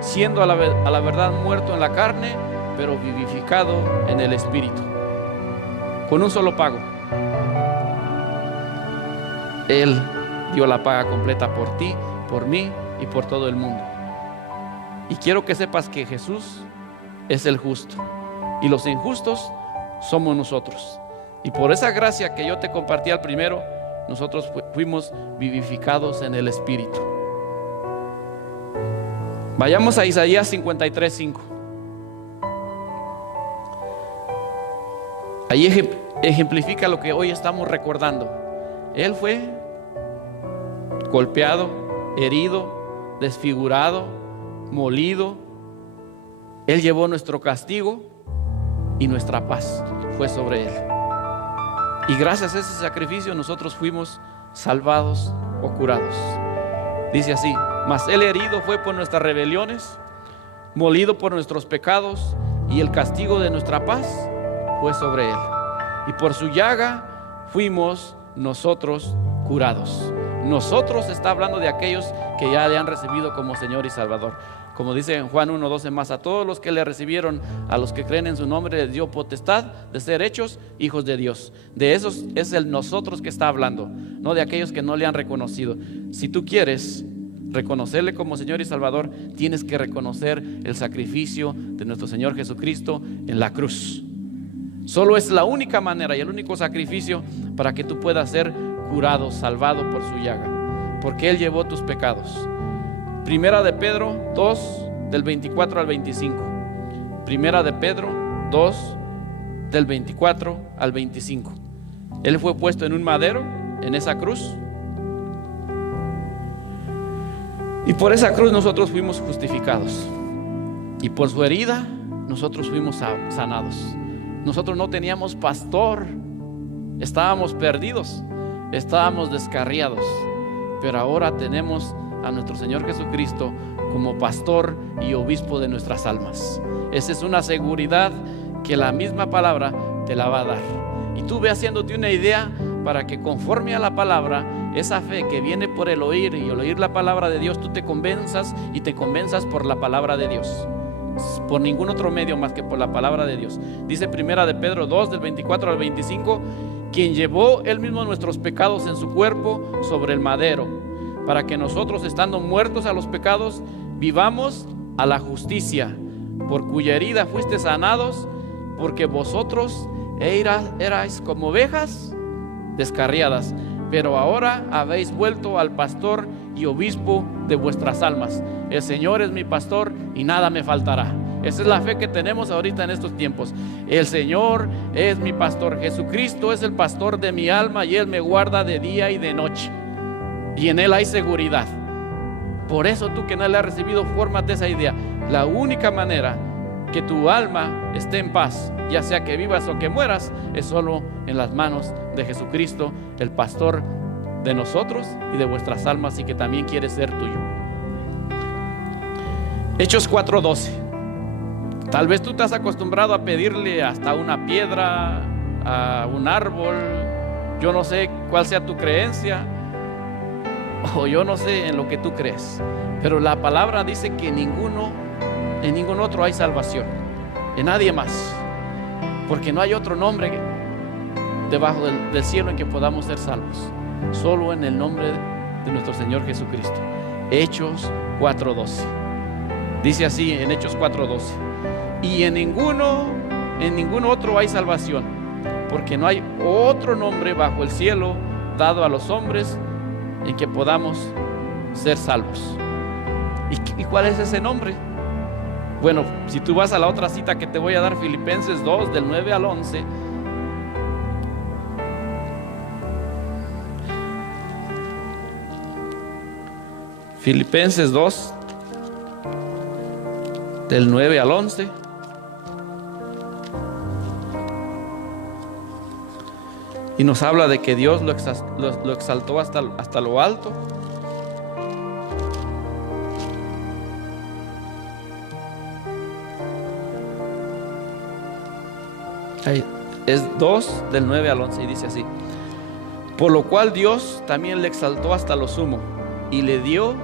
siendo a la verdad muerto en la carne, pero vivificado en el Espíritu. Con un solo pago, Él dio la paga completa por ti, por mí y por todo el mundo. Y quiero que sepas que Jesús es el justo, y los injustos somos nosotros. Y por esa gracia que yo te compartí al primero, nosotros fuimos vivificados en el Espíritu. Vayamos a Isaías 53, 5. Ahí ejemplifica lo que hoy estamos recordando. Él fue golpeado, herido, desfigurado, molido. Él llevó nuestro castigo, y nuestra paz fue sobre Él. Y gracias a ese sacrificio nosotros fuimos salvados o curados. Dice así: mas Él herido fue por nuestras rebeliones, molido por nuestros pecados, y el castigo de nuestra paz fue sobre él. Y por su llaga fuimos nosotros curados. Nosotros está hablando de aquellos que ya le han recibido como Señor y Salvador. Como dice en Juan 1:12, más a todos los que le recibieron, a los que creen en su nombre, les dio potestad de ser hechos hijos de Dios. De esos es el nosotros que está hablando, no de aquellos que no le han reconocido. Si tú quieres reconocerle como Señor y Salvador, tienes que reconocer el sacrificio de nuestro Señor Jesucristo en la cruz. Solo es la única manera y el único sacrificio para que tú puedas ser curado, salvado por su llaga, porque Él llevó tus pecados. Primera de Pedro 2, del 24 al 25. Primera de Pedro 2, del 24 al 25. Él fue puesto en un madero, en esa cruz, y por esa cruz nosotros fuimos justificados, y por su herida nosotros fuimos sanados. Nosotros no teníamos pastor, estábamos perdidos, estábamos descarriados, pero ahora tenemos a nuestro Señor Jesucristo como pastor y obispo de nuestras almas. Esa es una seguridad que la misma palabra te la va a dar. Y tú ve haciéndote una idea para que conforme a la palabra, esa fe que viene por el oír y el oír la palabra de Dios, tú te convenzas y te convenzas por la palabra de Dios, por ningún otro medio más que por la palabra de Dios. Dice primera de Pedro 2, del 24 al 25, quien llevó él mismo nuestros pecados en su cuerpo sobre el madero, para que nosotros, estando muertos a los pecados, vivamos a la justicia, por cuya herida fuiste sanados, porque vosotros erais como ovejas descarriadas, pero ahora habéis vuelto al pastor y obispo de vuestras almas. El Señor es mi pastor y nada me faltará. Esa es la fe que tenemos ahorita en estos tiempos. El Señor es mi pastor. Jesucristo es el pastor de mi alma y Él me guarda de día y de noche. Y en Él hay seguridad. Por eso tú que no le has recibido, fórmate esa idea. La única manera que tu alma esté en paz, ya sea que vivas o que mueras, es solo en las manos de Jesucristo, el pastor de nosotros y de vuestras almas, y que también quiere ser tuyo. Hechos 4:12. Tal vez tú te has acostumbrado a pedirle hasta una piedra, a un árbol. Yo no sé cuál sea tu creencia, o yo no sé en lo que tú crees, pero la palabra dice que en ningún otro hay salvación, en nadie más, porque no hay otro nombre debajo del cielo en que podamos ser salvos, solo en el nombre de nuestro Señor Jesucristo. Hechos 4:12 dice así, en Hechos 4:12, y en ningún otro hay salvación, porque no hay otro nombre bajo el cielo dado a los hombres en que podamos ser salvos. ¿Y cuál es ese nombre? Bueno, si tú vas a la otra cita que te voy a dar, Filipenses 2, del 9 al 11. Filipenses 2, del 9 al 11. Y nos habla de que Dios lo exaltó hasta lo alto. Ahí, es 2 del 9 al 11 y dice así: por lo cual Dios también le exaltó hasta lo sumo y le dio,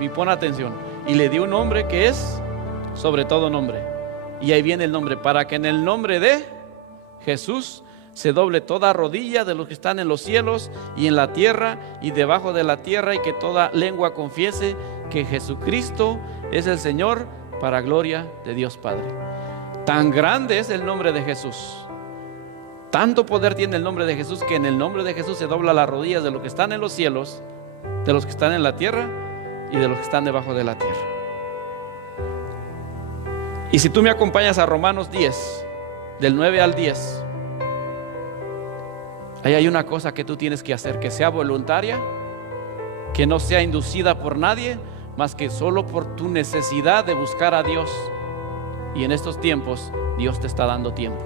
y pon atención, y le dio un nombre que es sobre todo nombre. Y ahí viene el nombre, para que en el nombre de Jesús se doble toda rodilla de los que están en los cielos y en la tierra y debajo de la tierra, y que toda lengua confiese que Jesucristo es el Señor, para gloria de Dios Padre. Tan grande es el nombre de Jesús, tanto poder tiene el nombre de Jesús, que en el nombre de Jesús se dobla las rodillas de los que están en los cielos, de los que están en la tierra y de los que están debajo de la tierra. Y si tú me acompañas a Romanos 10, del 9 al 10, ahí hay una cosa que tú tienes que hacer, que sea voluntaria, que no sea inducida por nadie, más que solo por tu necesidad de buscar a Dios. Y en estos tiempos Dios te está dando tiempo.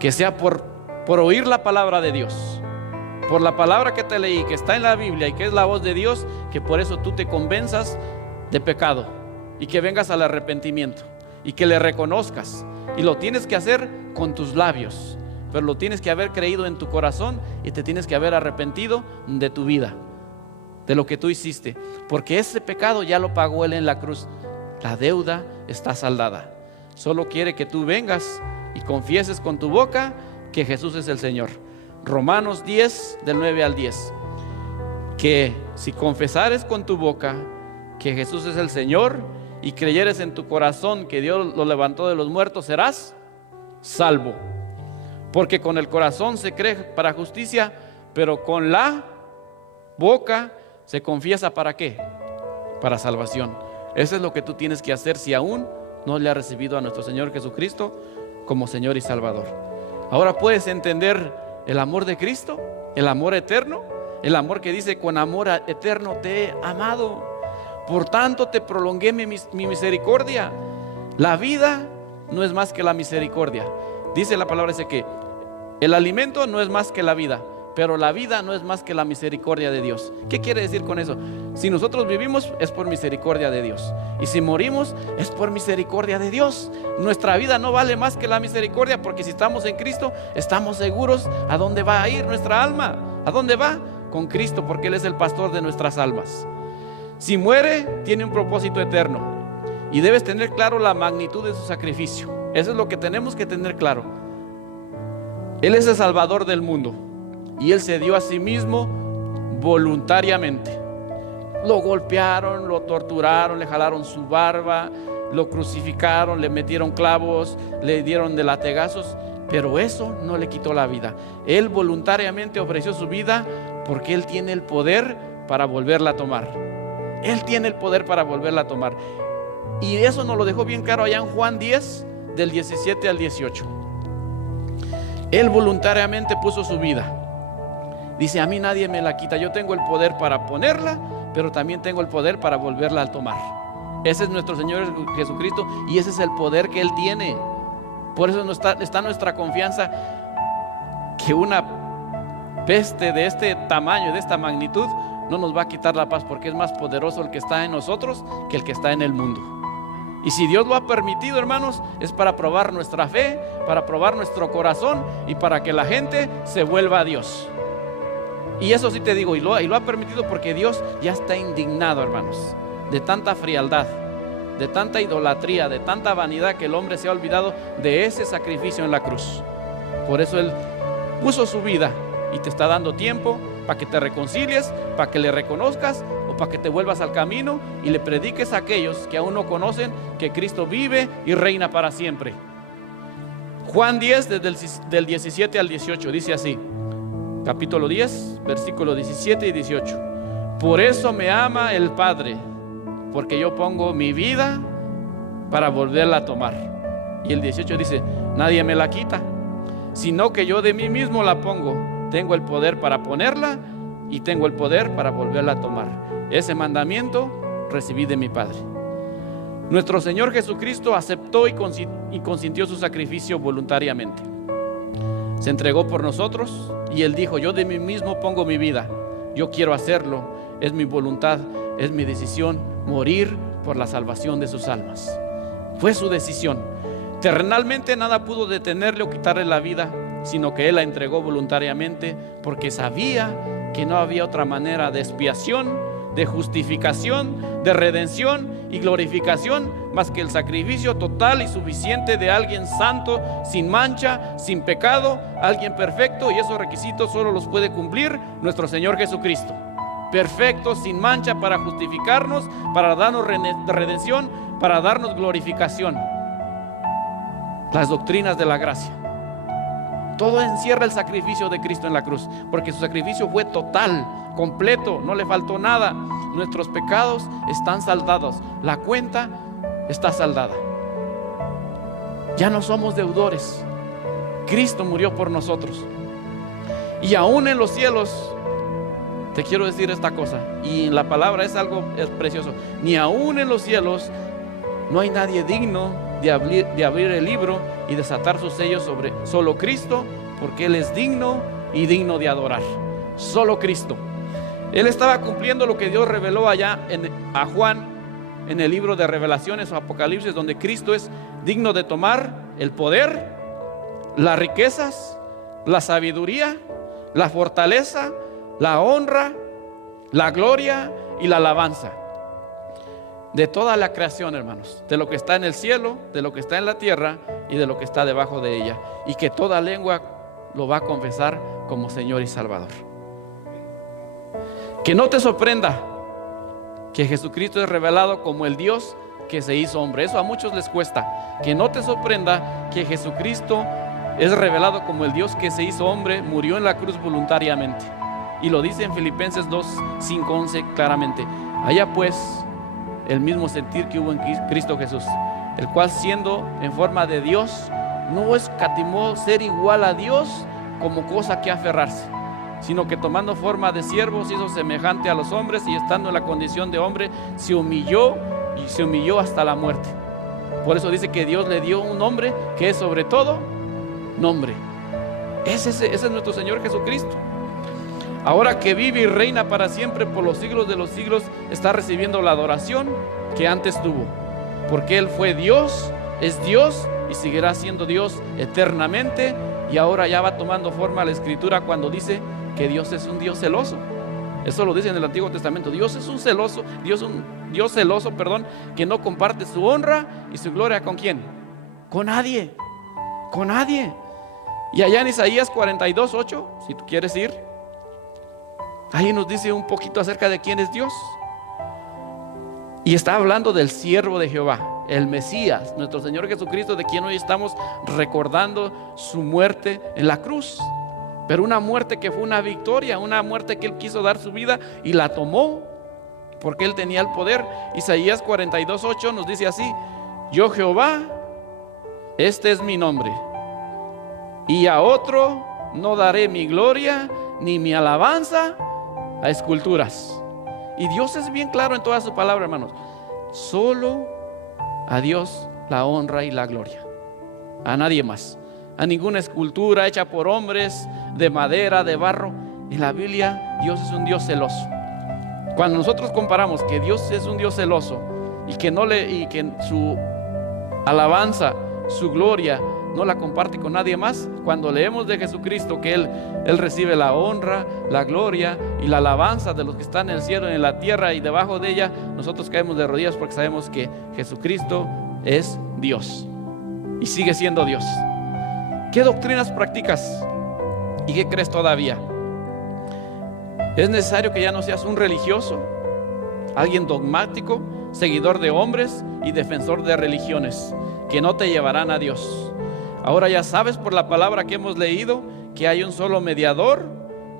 Que sea por oír la palabra de Dios, por la palabra que te leí, que está en la Biblia y que es la voz de Dios, que por eso tú te convenzas de pecado y que vengas al arrepentimiento y que le reconozcas. Y lo tienes que hacer con tus labios, pero lo tienes que haber creído en tu corazón y te tienes que haber arrepentido de tu vida, de lo que tú hiciste, porque ese pecado ya lo pagó Él en la cruz. La deuda está saldada. Solo quiere que tú vengas y confieses con tu boca que Jesús es el Señor. Romanos 10, del 9 al 10. Que si confesares con tu boca que Jesús es el Señor y creyeres en tu corazón que Dios lo levantó de los muertos, serás salvo. Porque con el corazón se cree para justicia, pero con la boca se confiesa ¿para qué? Para salvación. Eso es lo que tú tienes que hacer si aún no le has recibido a nuestro Señor Jesucristo como Señor y Salvador. Ahora puedes entender el amor de Cristo, el amor eterno, el amor que dice: con amor eterno te he amado, por tanto te prolongué mi misericordia. La vida no es más que la misericordia. Dice la palabra, dice que el alimento no es más que la vida, pero la vida no es más que la misericordia de Dios. ¿Qué quiere decir con eso? Si nosotros vivimos es por misericordia de Dios, y si morimos es por misericordia de Dios. Nuestra vida no vale más que la misericordia, porque si estamos en Cristo estamos seguros a dónde va a ir nuestra alma. ¿A dónde va? Con Cristo, porque Él es el pastor de nuestras almas. Si muere, tiene un propósito eterno, y debes tener claro la magnitud de su sacrificio. Eso es lo que tenemos que tener claro. Él es el Salvador del mundo, y Él se dio a sí mismo voluntariamente. Lo golpearon, lo torturaron, le jalaron su barba, lo crucificaron, le metieron clavos, le dieron de latigazos, pero eso no le quitó la vida. Él voluntariamente ofreció su vida porque Él tiene el poder para volverla a tomar. Él tiene el poder para volverla a tomar. Y eso nos lo dejó bien claro allá en Juan 10, del 17 al 18. Él voluntariamente puso su vida. Dice: a mí nadie me la quita. Yo tengo el poder para ponerla, pero también tengo el poder para volverla a tomar. Ese es nuestro Señor Jesucristo, y ese es el poder que Él tiene. Por eso está nuestra confianza, que una peste de este tamaño, de esta magnitud, no nos va a quitar la paz, porque es más poderoso el que está en nosotros que el que está en el mundo. Y si Dios lo ha permitido, hermanos, es para probar nuestra fe, para probar nuestro corazón, y para que la gente se vuelva a Dios. Y eso sí te digo, y lo ha permitido porque Dios ya está indignado, hermanos, de tanta frialdad, de tanta idolatría, de tanta vanidad, que el hombre se ha olvidado de ese sacrificio en la cruz. Por eso Él puso su vida, y te está dando tiempo para que te reconcilies, para que le reconozcas, o para que te vuelvas al camino y le prediques a aquellos que aún no conocen que Cristo vive y reina para siempre. Juan 10, del 17 al 18, dice así, capítulo 10, versículos 17 y 18. Por eso me ama el Padre, porque yo pongo mi vida para volverla a tomar. Y el 18 dice: nadie me la quita, sino que yo de mí mismo la pongo. Tengo el poder para ponerla y tengo el poder para volverla a tomar. Ese mandamiento recibí de mi Padre. Nuestro Señor Jesucristo aceptó y consintió su sacrificio voluntariamente. Se entregó por nosotros, y Él dijo: yo de mí mismo pongo mi vida. Yo quiero hacerlo, es mi voluntad, es mi decisión, morir por la salvación de sus almas. Fue su decisión. Terrenalmente nada pudo detenerle o quitarle la vida, sino que Él la entregó voluntariamente, porque sabía que no había otra manera de expiación, de justificación, de redención y glorificación más que el sacrificio total y suficiente de alguien santo, sin mancha, sin pecado, alguien perfecto, y esos requisitos solo los puede cumplir nuestro Señor Jesucristo. Perfecto, sin mancha, para justificarnos, para darnos redención, para darnos glorificación. Las doctrinas de la gracia, todo encierra el sacrificio de Cristo en la cruz, porque su sacrificio fue total, completo, no le faltó nada. Nuestros pecados están saldados, la cuenta está saldada. Ya no somos deudores. Cristo murió por nosotros. Y aún en los cielos, te quiero decir esta cosa, y en la palabra es precioso. Ni aún en los cielos no hay nadie digno de abrir el libro y desatar sus sellos sobre solo Cristo, porque Él es digno y digno de adorar. Solo Cristo. Él estaba cumpliendo lo que Dios reveló allá a Juan en el libro de Revelaciones o Apocalipsis, donde Cristo es digno de tomar el poder, las riquezas, la sabiduría, la fortaleza, la honra, la gloria y la alabanza de toda la creación, hermanos, de lo que está en el cielo, de lo que está en la tierra y de lo que está debajo de ella, y que toda lengua lo va a confesar como Señor y Salvador. Que no te sorprenda que Jesucristo es revelado como el Dios que se hizo hombre. Eso a muchos les cuesta. Que no te sorprenda que Jesucristo es revelado como el Dios que se hizo hombre, murió en la cruz voluntariamente. Y lo dice en Filipenses 2, 5, 11 claramente. Haya pues el mismo sentir que hubo en Cristo Jesús, el cual siendo en forma de Dios, no escatimó ser igual a Dios como cosa que aferrarse, sino que tomando forma de siervo se hizo semejante a los hombres, y estando en la condición de hombre se humilló hasta la muerte. Por eso dice que Dios le dio un nombre que es sobre todo nombre. Ese es nuestro Señor Jesucristo. Ahora que vive y reina para siempre por los siglos de los siglos, está recibiendo la adoración que antes tuvo, porque Él fue Dios, es Dios y seguirá siendo Dios eternamente. Y ahora ya va tomando forma la Escritura cuando dice que Dios es un Dios celoso. Eso lo dice en el Antiguo Testamento. Dios es un celoso, Dios celoso, que no comparte su honra y su gloria ¿con quién? Con nadie, con nadie. Y allá en Isaías 42, 8, si tú quieres ir, ahí nos dice un poquito acerca de quién es Dios. Y está hablando del siervo de Jehová, el Mesías, nuestro Señor Jesucristo, de quien hoy estamos recordando su muerte en la cruz. Pero una muerte que fue una victoria, una muerte que Él quiso dar su vida y la tomó, porque Él tenía el poder. Isaías 42, 8 nos dice así: yo Jehová, este es mi nombre, y a otro no daré mi gloria ni mi alabanza a esculturas. Y Dios es bien claro en toda su palabra, hermanos. Solo a Dios la honra y la gloria, a nadie más, a ninguna escultura hecha por hombres, de madera, de barro. En la Biblia Dios es un Dios celoso. Cuando nosotros comparamos que Dios es un Dios celoso y que su alabanza, su gloria no la comparte con nadie más, cuando leemos de Jesucristo que Él recibe la honra, la gloria y la alabanza de los que están en el cielo, en la tierra y debajo de ella, nosotros caemos de rodillas porque sabemos que Jesucristo es Dios y sigue siendo Dios. ¿Qué doctrinas practicas y qué crees todavía? Es necesario que ya no seas un religioso, alguien dogmático, seguidor de hombres y defensor de religiones que no te llevarán a Dios. Ahora ya sabes por la palabra que hemos leído que hay un solo mediador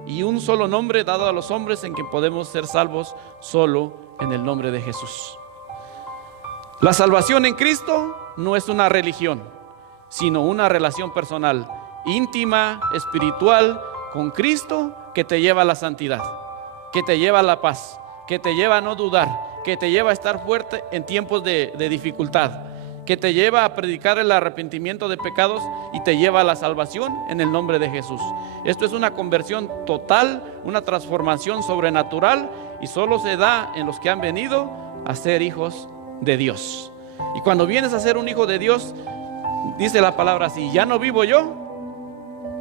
y un solo nombre dado a los hombres en que podemos ser salvos, solo en el nombre de Jesús. La salvación en Cristo no es una religión, sino una relación personal, íntima, espiritual con Cristo, que te lleva a la santidad, que te lleva a la paz, que te lleva a no dudar, que te lleva a estar fuerte en tiempos de dificultad, que te lleva a predicar el arrepentimiento de pecados y te lleva a la salvación en el nombre de Jesús. Esto es una conversión total, una transformación sobrenatural, y solo se da en los que han venido a ser hijos de Dios. Y cuando vienes a ser un hijo de Dios, dice la palabra así: ya no vivo yo,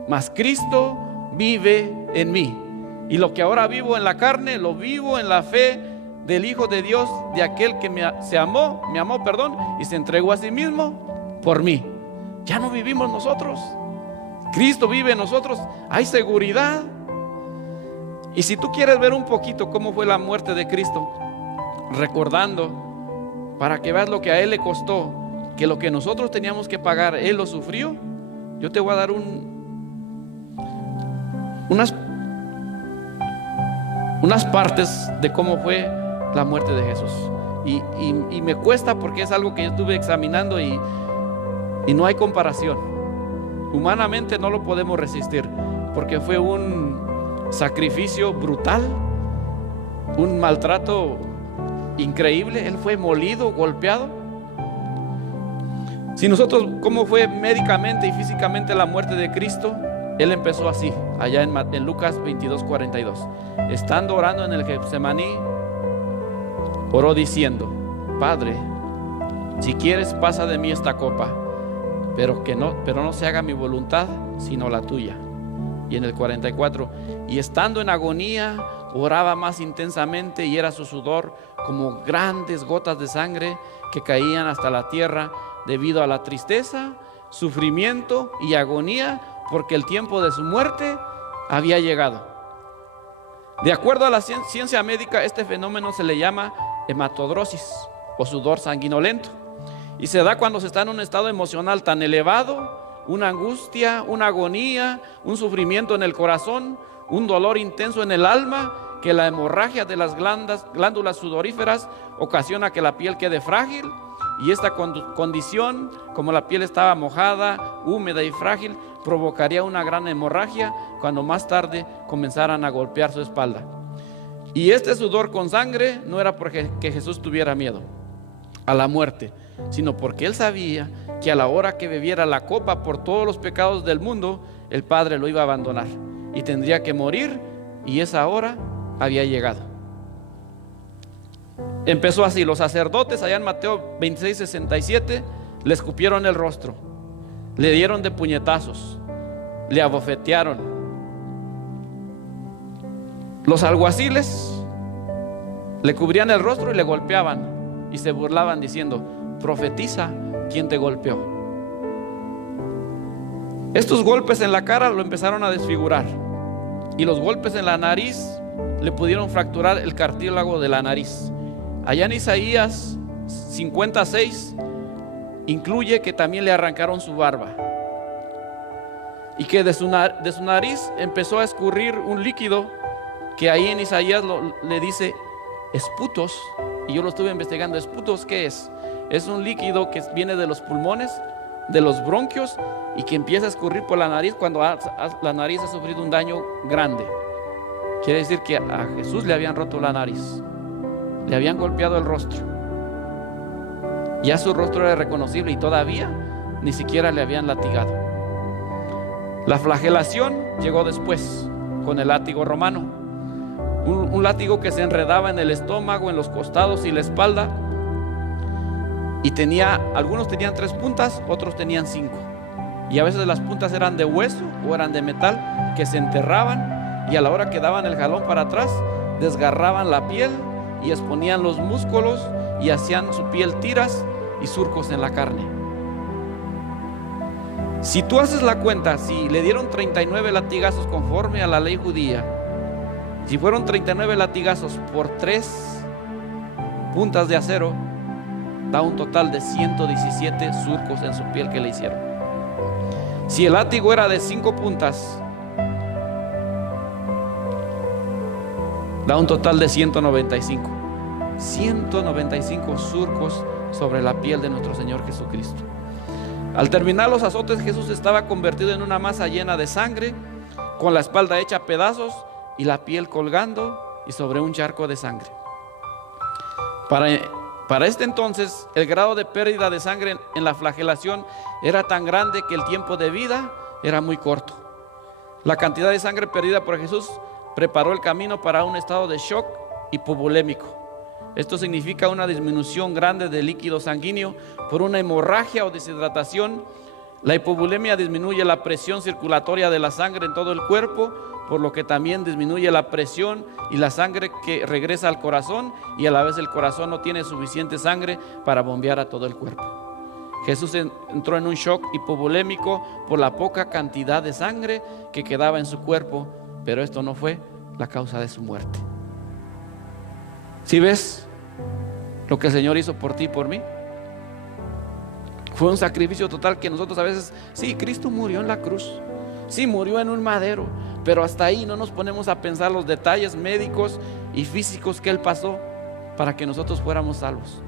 mas Cristo vive en mí. Y lo que ahora vivo en la carne, lo vivo en la fe del Hijo de Dios, de aquel que me amó, y se entregó a sí mismo por mí. Ya no vivimos nosotros, Cristo vive en nosotros. Hay seguridad. Y si tú quieres ver un poquito cómo fue la muerte de Cristo, recordando, para que veas lo que a Él le costó, que lo que nosotros teníamos que pagar, Él lo sufrió. Yo te voy a dar unas partes de cómo fue la muerte de Jesús. Y me cuesta porque es algo que yo estuve examinando y no hay comparación. Humanamente no lo podemos resistir, porque fue un sacrificio brutal, un maltrato increíble. Él fue molido, golpeado. Si nosotros, ¿cómo fue médicamente y físicamente la muerte de Cristo? Él empezó así, allá en Lucas 22:42. Estando orando en el Getsemaní, oró diciendo: Padre, si quieres pasa de mí esta copa, pero no se haga mi voluntad sino la tuya. Y en el 44, y estando en agonía oraba más intensamente, y era su sudor como grandes gotas de sangre que caían hasta la tierra debido a la tristeza, sufrimiento y agonía, porque el tiempo de su muerte había llegado. De acuerdo a la ciencia médica, este fenómeno se le llama hematodrosis o sudor sanguinolento, y se da cuando se está en un estado emocional tan elevado, una angustia, una agonía, un sufrimiento en el corazón, un dolor intenso en el alma, que la hemorragia de las glándulas sudoríferas ocasiona que la piel quede frágil, y esta condición, como la piel estaba mojada, húmeda y frágil, provocaría una gran hemorragia cuando más tarde comenzaran a golpear su espalda. Y este sudor con sangre no era porque Jesús tuviera miedo a la muerte, sino porque Él sabía que a la hora que bebiera la copa por todos los pecados del mundo, el Padre lo iba a abandonar y tendría que morir, y esa hora había llegado. Empezó así: los sacerdotes, allá en Mateo 26:67, le escupieron el rostro, le dieron de puñetazos, le abofetearon. Los alguaciles le cubrían el rostro y le golpeaban, y se burlaban diciendo: profetiza quién te golpeó. Estos golpes en la cara lo empezaron a desfigurar, y los golpes en la nariz le pudieron fracturar el cartílago de la nariz. Allá en Isaías 56 incluye que también le arrancaron su barba, y que de su nariz empezó a escurrir un líquido que ahí en Isaías le dice esputos. Y yo lo estuve investigando. ¿Esputos qué es? Es un líquido que viene de los pulmones, de los bronquios, y que empieza a escurrir por la nariz cuando la nariz ha sufrido un daño grande. Quiere decir que a Jesús le habían roto la nariz, le habían golpeado el rostro. Ya su rostro era reconocible, y todavía ni siquiera le habían latigado. La flagelación llegó después con el látigo romano, un látigo que se enredaba en el estómago, en los costados y la espalda, y algunos tenían 3 puntas, otros tenían 5, y a veces las puntas eran de hueso o eran de metal, que se enterraban, y a la hora que daban el jalón para atrás desgarraban la piel y exponían los músculos y hacían su piel tiras y surcos en la carne. Si tú haces la cuenta, si le dieron 39 latigazos conforme a la ley judía, si fueron 39 latigazos por 3 puntas de acero, da un total de 117 surcos en su piel que le hicieron. Si el látigo era de 5 puntas, da un total de 195. 195 surcos sobre la piel de nuestro Señor Jesucristo. Al terminar los azotes, Jesús estaba convertido en una masa llena de sangre, con la espalda hecha a pedazos y la piel colgando y sobre un charco de sangre. Para este entonces, el grado de pérdida de sangre en la flagelación era tan grande que el tiempo de vida era muy corto. La cantidad de sangre perdida por Jesús preparó el camino para un estado de shock hipovolémico. Esto significa una disminución grande de líquido sanguíneo por una hemorragia o deshidratación. La hipovolemia disminuye la presión circulatoria de la sangre en todo el cuerpo, por lo que también disminuye la presión y la sangre que regresa al corazón, y a la vez el corazón no tiene suficiente sangre para bombear a todo el cuerpo. Jesús entró en un shock hipovolémico por la poca cantidad de sangre que quedaba en su cuerpo, pero esto no fue la causa de su muerte. ¿Sí ves lo que el Señor hizo por ti y por mí? Fue un sacrificio total que nosotros a veces, sí, Cristo murió en la cruz, sí, murió en un madero, pero hasta ahí no nos ponemos a pensar los detalles médicos y físicos que Él pasó para que nosotros fuéramos salvos.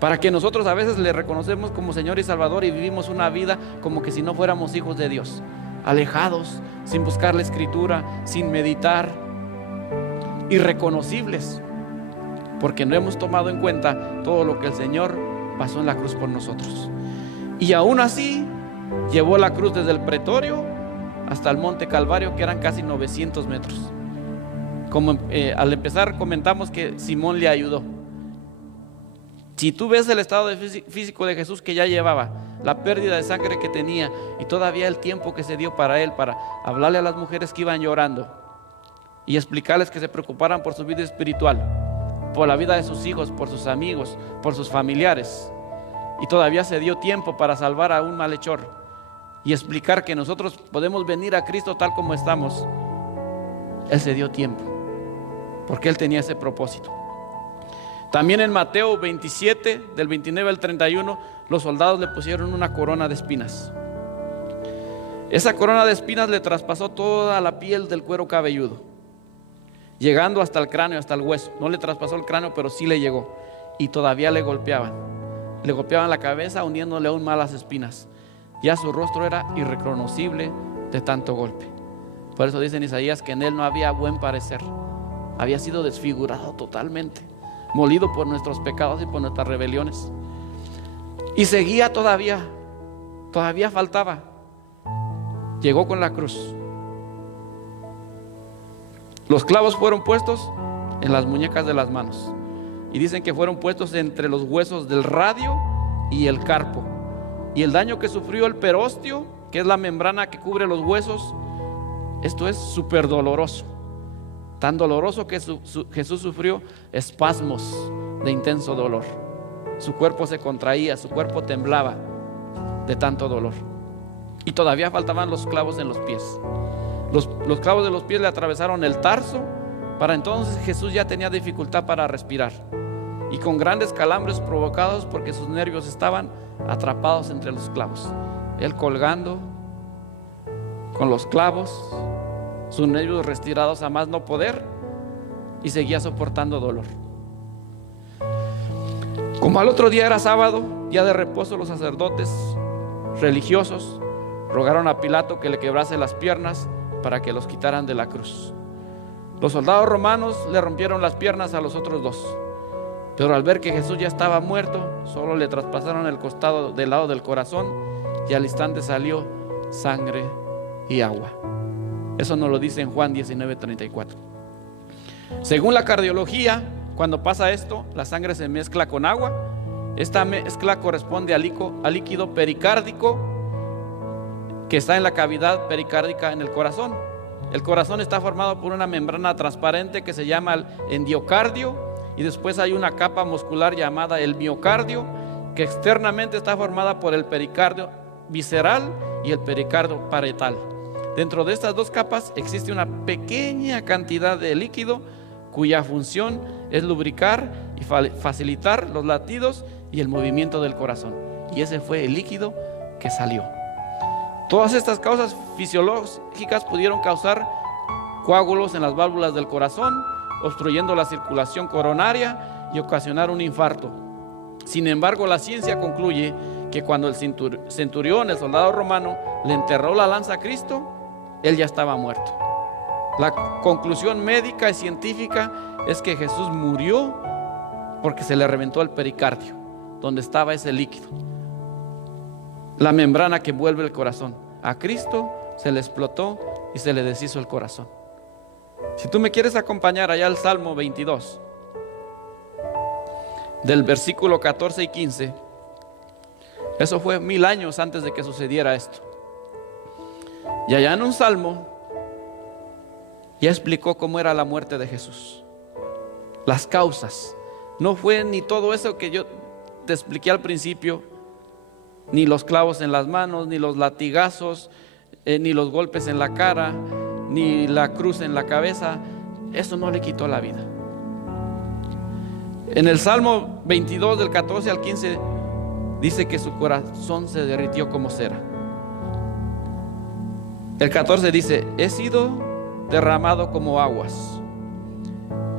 Para que nosotros a veces le reconocemos como Señor y Salvador y vivimos una vida como que si no fuéramos hijos de Dios, alejados, sin buscar la Escritura, sin meditar, irreconocibles, porque no hemos tomado en cuenta todo lo que el Señor pasó en la cruz por nosotros. Y aún así llevó la cruz desde el pretorio hasta el monte Calvario, que eran casi 900 metros. Como al empezar comentamos que Simón le ayudó. Si tú ves el estado físico de Jesús que ya llevaba, la pérdida de sangre que tenía y todavía el tiempo que se dio para él, para hablarle a las mujeres que iban llorando y explicarles que se preocuparan por su vida espiritual, por la vida de sus hijos, por sus amigos, por sus familiares, y todavía se dio tiempo para salvar a un malhechor y explicar que nosotros podemos venir a Cristo tal como estamos. Él se dio tiempo porque Él tenía ese propósito. También en Mateo 27, del 29 al 31, los soldados le pusieron una corona de espinas. Esa corona de espinas le traspasó toda la piel del cuero cabelludo, llegando hasta el cráneo, hasta el hueso. No le traspasó el cráneo, pero sí le llegó. Y todavía le golpeaban la cabeza, hundiéndole aún más las espinas. Ya su rostro era irreconocible de tanto golpe. Por eso dice en Isaías que en él no había buen parecer. Había sido desfigurado totalmente, molido por nuestros pecados y por nuestras rebeliones. Y seguía todavía faltaba. Llegó con la cruz. Los clavos fueron puestos en las muñecas de las manos, y dicen que fueron puestos entre los huesos del radio y el carpo. Y el daño que sufrió el perostio, que es la membrana que cubre los huesos, esto es súper doloroso. Tan doloroso que Jesús sufrió espasmos de intenso dolor. Su cuerpo se contraía, su cuerpo temblaba de tanto dolor. Y todavía faltaban los clavos en los pies. Los clavos de los pies le atravesaron el tarso. Para entonces Jesús ya tenía dificultad para respirar, y con grandes calambres provocados porque sus nervios estaban atrapados entre los clavos. Él colgando con los clavos, sus nervios retirados a más no poder, y seguía soportando dolor. Como al otro día era sábado, día de reposo, los sacerdotes religiosos rogaron a Pilato que le quebrase las piernas para que los quitaran de la cruz. Los soldados romanos le rompieron las piernas a los otros dos, pero al ver que Jesús ya estaba muerto, solo le traspasaron el costado del lado del corazón, y al instante salió sangre y agua. Eso nos lo dice en Juan 19:34. Según la cardiología, cuando pasa esto, la sangre se mezcla con agua. Esta mezcla corresponde al líquido pericárdico que está en la cavidad pericárdica en el corazón. El corazón está formado por una membrana transparente que se llama el endiocardio, y después hay una capa muscular llamada el miocardio, que externamente está formada por el pericardio visceral y el pericardio parietal. Dentro de estas dos capas existe una pequeña cantidad de líquido cuya función es lubricar y facilitar los latidos y el movimiento del corazón. Y ese fue el líquido que salió. Todas estas causas fisiológicas pudieron causar coágulos en las válvulas del corazón, obstruyendo la circulación coronaria y ocasionar un infarto. Sin embargo, la ciencia concluye que cuando el centurión, el soldado romano, le enterró la lanza a Cristo, él ya estaba muerto. La conclusión médica y científica es que Jesús murió porque se le reventó el pericardio, donde estaba ese líquido, la membrana que envuelve el corazón. A Cristo se le explotó y se le deshizo el corazón. Si tú me quieres acompañar allá al Salmo 22, del versículo 14 y 15, eso fue 1000 años antes de que sucediera esto. Y allá en un salmo ya explicó cómo era la muerte de Jesús, las causas. No fue ni todo eso que yo te expliqué al principio, ni los clavos en las manos, ni los latigazos, ni los golpes en la cara, ni la cruz en la cabeza. Eso no le quitó la vida. En el Salmo 22 del 14 al 15 dice que su corazón se derritió como cera. El 14 dice: he sido derramado como aguas,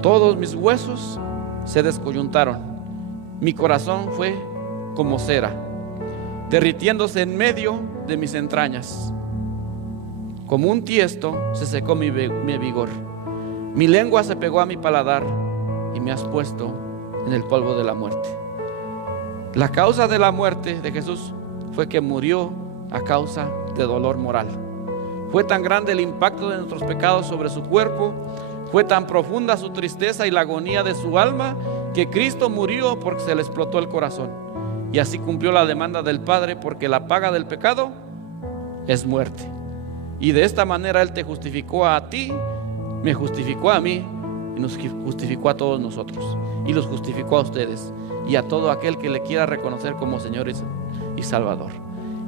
todos mis huesos se descoyuntaron, mi corazón fue como cera, derritiéndose en medio de mis entrañas. Como un tiesto se secó mi vigor, mi lengua se pegó a mi paladar, y me has puesto en el polvo de la muerte. La causa de la muerte de Jesús fue que murió a causa de dolor moral. Fue tan grande el impacto de nuestros pecados sobre su cuerpo, fue tan profunda su tristeza y la agonía de su alma, que Cristo murió porque se le explotó el corazón, y así cumplió la demanda del Padre, porque la paga del pecado es muerte. Y de esta manera Él te justificó a ti, me justificó a mí, y nos justificó a todos nosotros, y los justificó a ustedes y a todo aquel que le quiera reconocer como Señor y Salvador.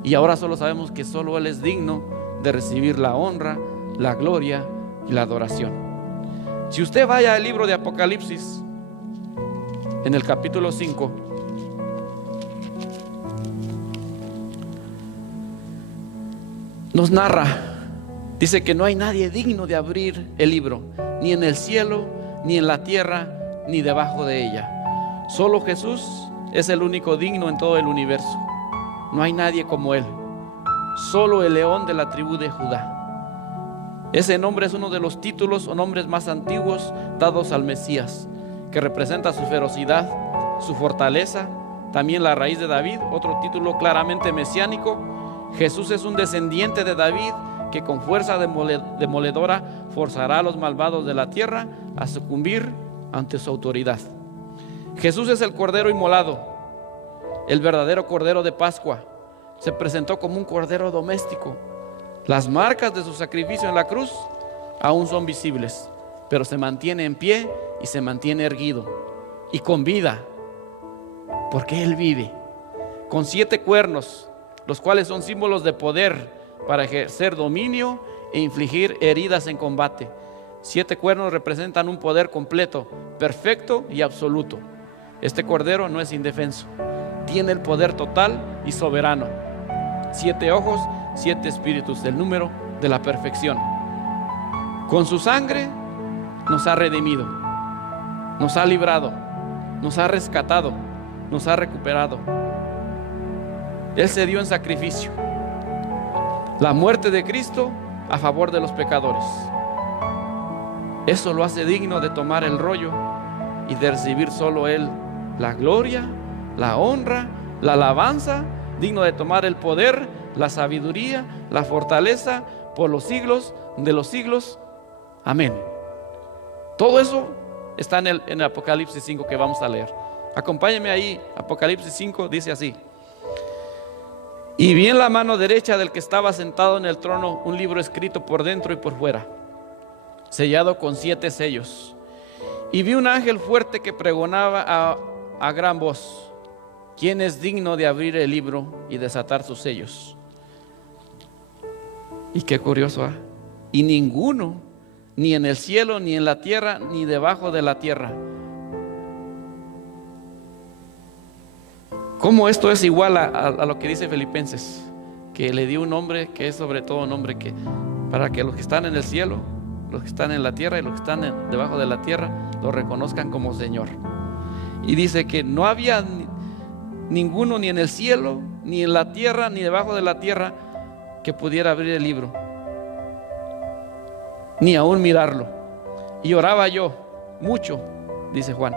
Y ahora solo sabemos que solo Él es digno de recibir la honra, la gloria y la adoración. Si usted vaya al libro de Apocalipsis, en el capítulo 5, nos narra, dice que no hay nadie digno de abrir el libro, ni en el cielo, ni en la tierra, ni debajo de ella. Solo Jesús es el único digno en todo el universo. No hay nadie como Él. Solo el león de la tribu de Judá. Ese nombre es uno de los títulos o nombres más antiguos dados al Mesías, que representa su ferocidad, su fortaleza, también la raíz de David, otro título claramente mesiánico. Jesús es un descendiente de David que con fuerza demoledora forzará a los malvados de la tierra a sucumbir ante su autoridad. Jesús es el Cordero inmolado, el verdadero Cordero de Pascua. Se presentó como un Cordero doméstico. Las marcas de su sacrificio en la cruz aún son visibles, pero se mantiene en pie y se mantiene erguido y con vida, porque Él vive, con 7 cuernos, los cuales son símbolos de poder para ejercer dominio e infligir heridas en combate. 7 cuernos representan un poder completo, perfecto y absoluto. Este Cordero no es indefenso, tiene el poder total y soberano. 7 ojos, 7 espíritus, el número de la perfección. Con su sangre nos ha redimido, nos ha librado, nos ha rescatado, nos ha recuperado. Él se dio en sacrificio, la muerte de Cristo a favor de los pecadores. Eso lo hace digno de tomar el rollo y de recibir solo Él la gloria, la honra, la alabanza, digno de tomar el poder, la sabiduría, la fortaleza por los siglos de los siglos. Amén. Todo eso está en el Apocalipsis 5 que vamos a leer. Acompáñenme ahí. Apocalipsis 5 dice así: y vi en la mano derecha del que estaba sentado en el trono un libro escrito por dentro y por fuera, sellado con 7 sellos. Y vi un ángel fuerte que pregonaba a gran voz: ¿quién es digno de abrir el libro y desatar sus sellos? Y qué curioso, ¿eh? Y ninguno, ni en el cielo, ni en la tierra, ni debajo de la tierra. ¿Cómo esto es igual a lo que dice Filipenses? Que le dio un nombre que es sobre todo nombre, que para que los que están en el cielo, los que están en la tierra y los que están debajo de la tierra lo reconozcan como Señor. Y dice que no había ninguno, ni en el cielo, ni en la tierra, ni debajo de la tierra, que pudiera abrir el libro, ni aún mirarlo. Y oraba yo mucho, dice Juan,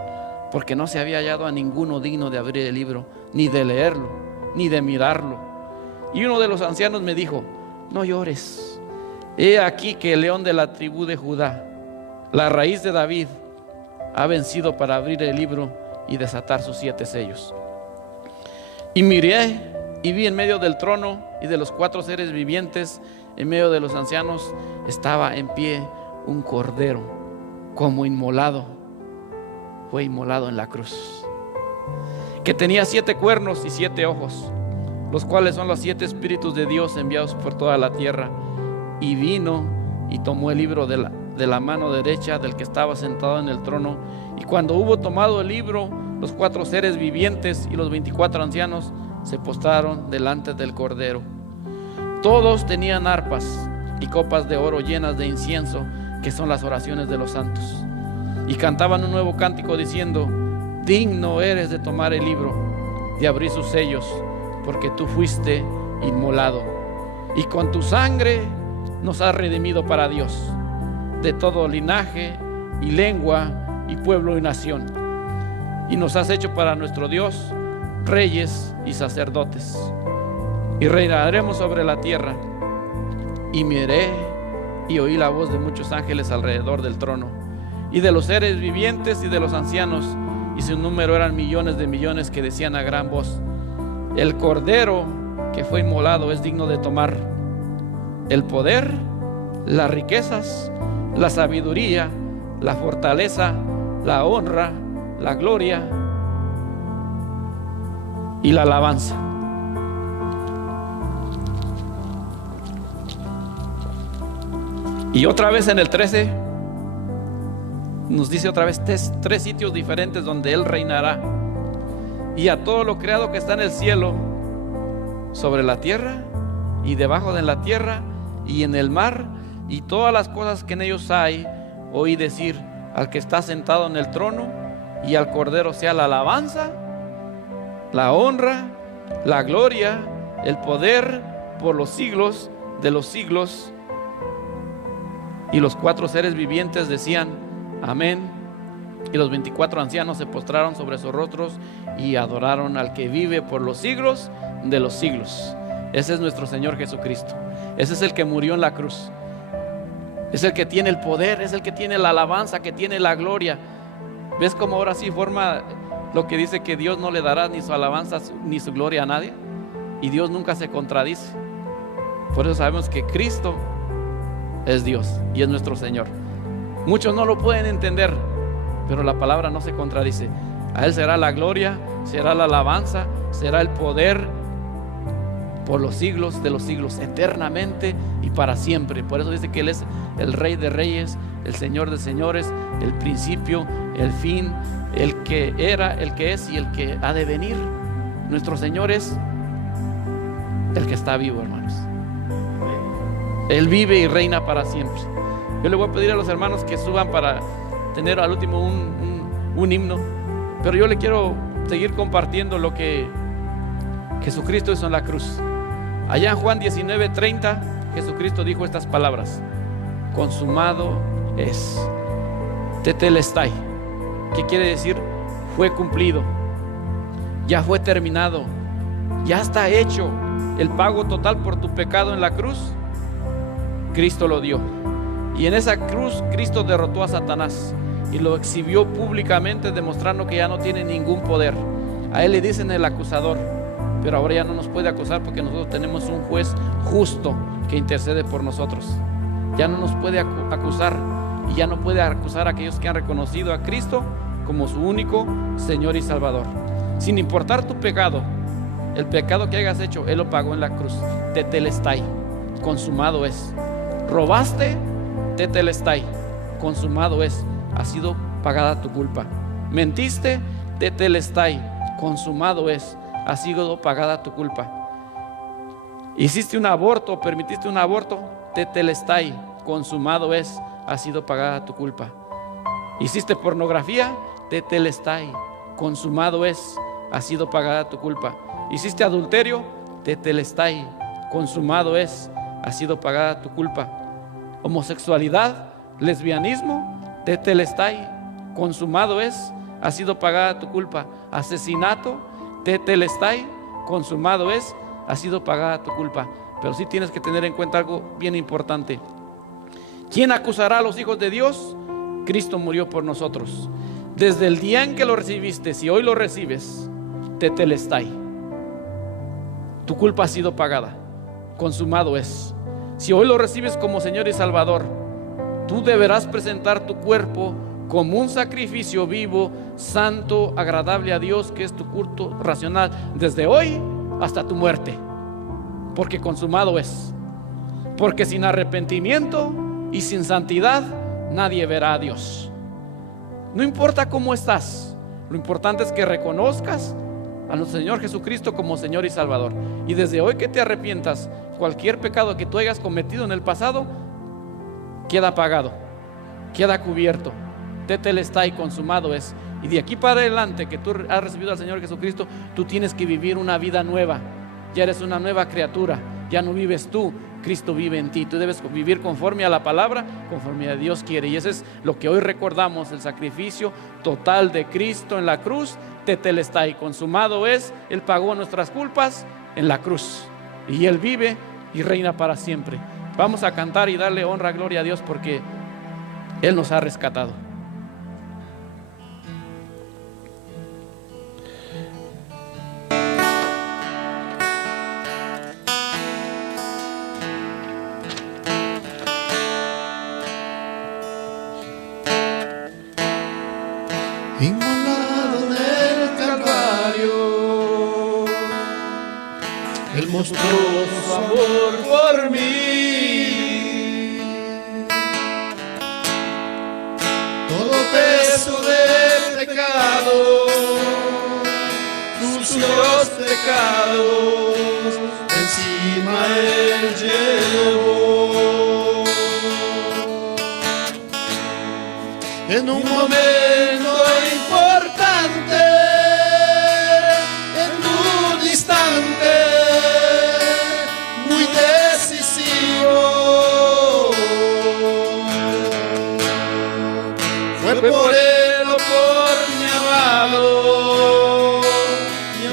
porque no se había hallado a ninguno digno de abrir el libro, ni de leerlo, ni de mirarlo. Y uno de los ancianos me dijo: no llores, he aquí que el león de la tribu de Judá, la raíz de David, ha vencido para abrir el libro y desatar sus 7 sellos. Y miré y vi en medio del trono y de los 4 seres vivientes, en medio de los ancianos, estaba en pie un cordero como inmolado. Fue inmolado en la cruz, que tenía 7 cuernos y 7 ojos, los cuales son los 7 espíritus de Dios enviados por toda la tierra. Y vino y tomó el libro de la mano derecha del que estaba sentado en el trono. Y cuando hubo tomado el libro, los 4 seres vivientes y los 24 ancianos se postraron delante del Cordero. Todos tenían arpas y copas de oro llenas de incienso, que son las oraciones de los santos. Y cantaban un nuevo cántico diciendo: digno eres de tomar el libro, de abrir sus sellos, porque tú fuiste inmolado, y con tu sangre nos has redimido para Dios, de todo linaje y lengua y pueblo y nación, y nos has hecho para nuestro Dios reyes y sacerdotes, y reinaremos sobre la tierra. Y miré y oí la voz de muchos ángeles alrededor del trono, y de los seres vivientes y de los ancianos, y su número eran millones de millones que decían a gran voz: el Cordero que fue inmolado es digno de tomar el poder, las riquezas, la sabiduría, la fortaleza, la honra, la gloria y la alabanza. Y otra vez en el 13 nos dice otra vez tres sitios diferentes donde Él reinará. Y a todo lo creado que está en el cielo, sobre la tierra y debajo de la tierra y en el mar, y todas las cosas que en ellos hay, oí decir: al que está sentado en el trono y al Cordero sea la alabanza, la honra, la gloria, el poder por los siglos de los siglos. Y los 4 seres vivientes decían: amén. Y los 24 ancianos se postraron sobre sus rostros y adoraron al que vive por los siglos de los siglos. Ese es nuestro Señor Jesucristo. Ese es el que murió en la cruz. Es el que tiene el poder, es el que tiene la alabanza, que tiene la gloria. ¿Ves cómo ahora sí forma lo que dice que Dios no le dará ni su alabanza ni su gloria a nadie? Y Dios nunca se contradice. Por eso sabemos que Cristo es Dios y es nuestro Señor. Muchos no lo pueden entender, pero la palabra no se contradice. A Él será la gloria, será la alabanza, será el poder por los siglos de los siglos, eternamente y para siempre. Por eso dice que Él es el Rey de reyes, el Señor de señores, el principio, el fin, el que era, el que es y el que ha de venir. Nuestro Señor es el que está vivo, hermanos. Él vive y reina para siempre. Yo le voy a pedir a los hermanos que suban para tener al último un himno, pero yo le quiero seguir compartiendo lo que Jesucristo hizo en la cruz. Allá en Juan 19:30, Jesucristo dijo estas palabras: consumado es. Tetelestai. ¿Qué quiere decir? Fue cumplido, ya fue terminado, ya está hecho. El pago total por tu pecado en la cruz, Cristo lo dio. Y en esa cruz Cristo derrotó a Satanás y lo exhibió públicamente, demostrando que ya no tiene ningún poder. A Él le dicen el acusador, pero ahora ya no nos puede acusar porque nosotros tenemos un juez justo que intercede por nosotros. Ya no nos puede acusar, y ya no puede acusar a aquellos que han reconocido a Cristo como su único Señor y Salvador. Sin importar tu pecado, el pecado que hayas hecho, Él lo pagó en la cruz. Tetelestai, consumado es. Robaste, tetelestai, consumado es. Ha sido pagada tu culpa. Mentiste, tetelestai, consumado es. Ha sido pagada tu culpa. Hiciste un aborto, permitiste un aborto, tetelestai, consumado es. Ha sido pagada tu culpa. Hiciste pornografía, tetelestai, consumado es. Ha sido pagada tu culpa. Hiciste adulterio, tetelestai, consumado es. Ha sido pagada tu culpa. Homosexualidad, lesbianismo, tetelestai, consumado es. Ha sido pagada tu culpa. Asesinato, tetelestai, consumado es. Ha sido pagada tu culpa. Pero sí tienes que tener en cuenta algo bien importante. ¿Quién acusará a los hijos de Dios? Cristo murió por nosotros. Desde el día en que lo recibiste, si hoy lo recibes, tetelestai, tu culpa ha sido pagada, consumado es. Si hoy lo recibes como Señor y Salvador, tú deberás presentar tu cuerpo como un sacrificio vivo, santo, agradable a Dios, que es tu culto racional, desde hoy hasta tu muerte, porque consumado es. Porque sin arrepentimiento y sin santidad nadie verá a Dios. No importa cómo estás, lo importante es que reconozcas a nuestro Señor Jesucristo como Señor y Salvador. Y desde hoy que te arrepientas, cualquier pecado que tú hayas cometido en el pasado queda pagado, queda cubierto. Tetelestai, consumado es. Y de aquí para adelante que tú has recibido al Señor Jesucristo, tú tienes que vivir una vida nueva. Ya eres una nueva criatura. Ya no vives tú, Cristo vive en ti. Tú debes vivir conforme a la palabra, conforme a Dios quiere. Y eso es lo que hoy recordamos, el sacrificio total de Cristo en la cruz. Tetelestai, consumado es. Él pagó nuestras culpas en la cruz. Y Él vive y reina para siempre. Vamos a cantar y darle honra, gloria a Dios, porque Él nos ha rescatado. Él mostró su amor por mí. Todo peso del pecado, sucios pecados, encima Él llevó. En un momento importante, en un instante muy decisivo, fue por Él o por mi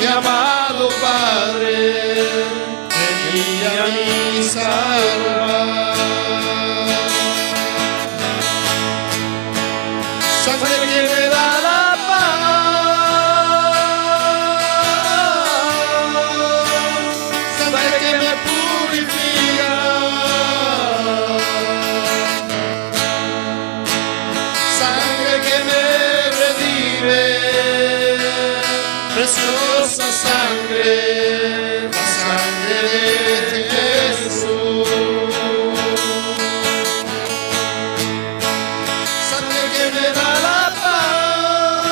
amado Padre, venía a mí salvar. Sangre que me da la paz, sangre que me purifica, sangre que me redime, preciosa sangre, la sangre de Jesús. Sangre que me da la paz,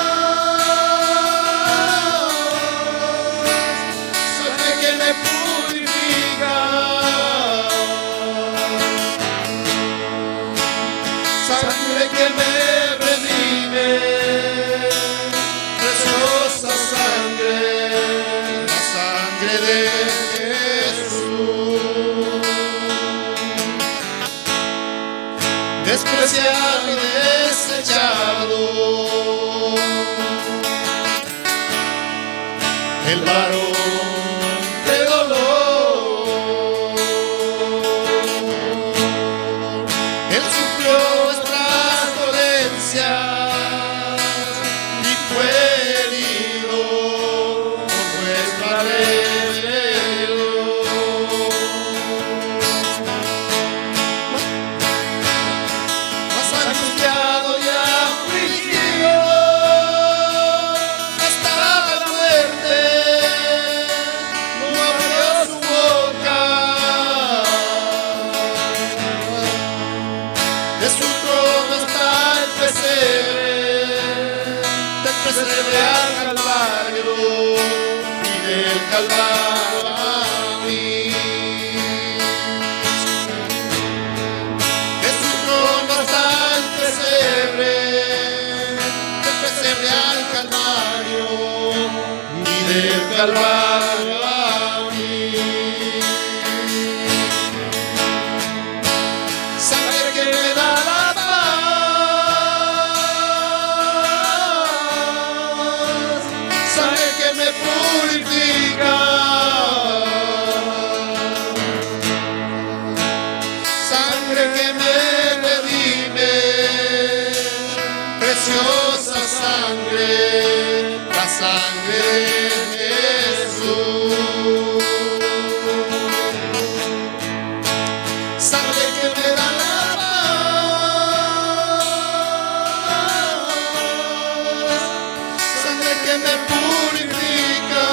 sangre que me purifica, sangre que me redime, preciosa sangre, la sangre de Jesús. Despreciado y desechado, el varón de dolor, Él sufrió nuestras dolencias y fue herido por nuestra rebelión. Más angustiado y afligido hasta la muerte, no abrió su boca. De su trono está el pesebre al Calvario y del Calvario a mí. De su trono está el pesebre al Calvario y del Calvario a mí. Sangre que me da la paz, sangre que me purifica, sangre que me redime, preciosa sangre, la sangre de Jesús. Sangre que me da la paz, sangre que me purifica,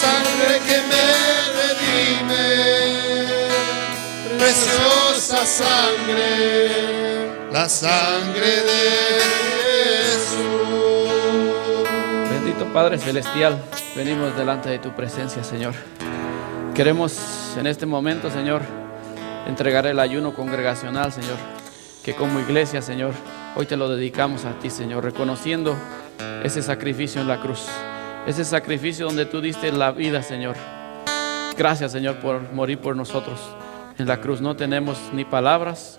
sangre que me redime, preciosa sangre, la sangre de Jesús. Bendito Padre Celestial, venimos delante de tu presencia, Señor. Queremos en este momento, Señor, entregar el ayuno congregacional, Señor, que como iglesia, Señor, hoy te lo dedicamos a ti, Señor, reconociendo ese sacrificio en la cruz, ese sacrificio donde tú diste la vida, Señor. Gracias, Señor, por morir por nosotros en la cruz. No tenemos ni palabras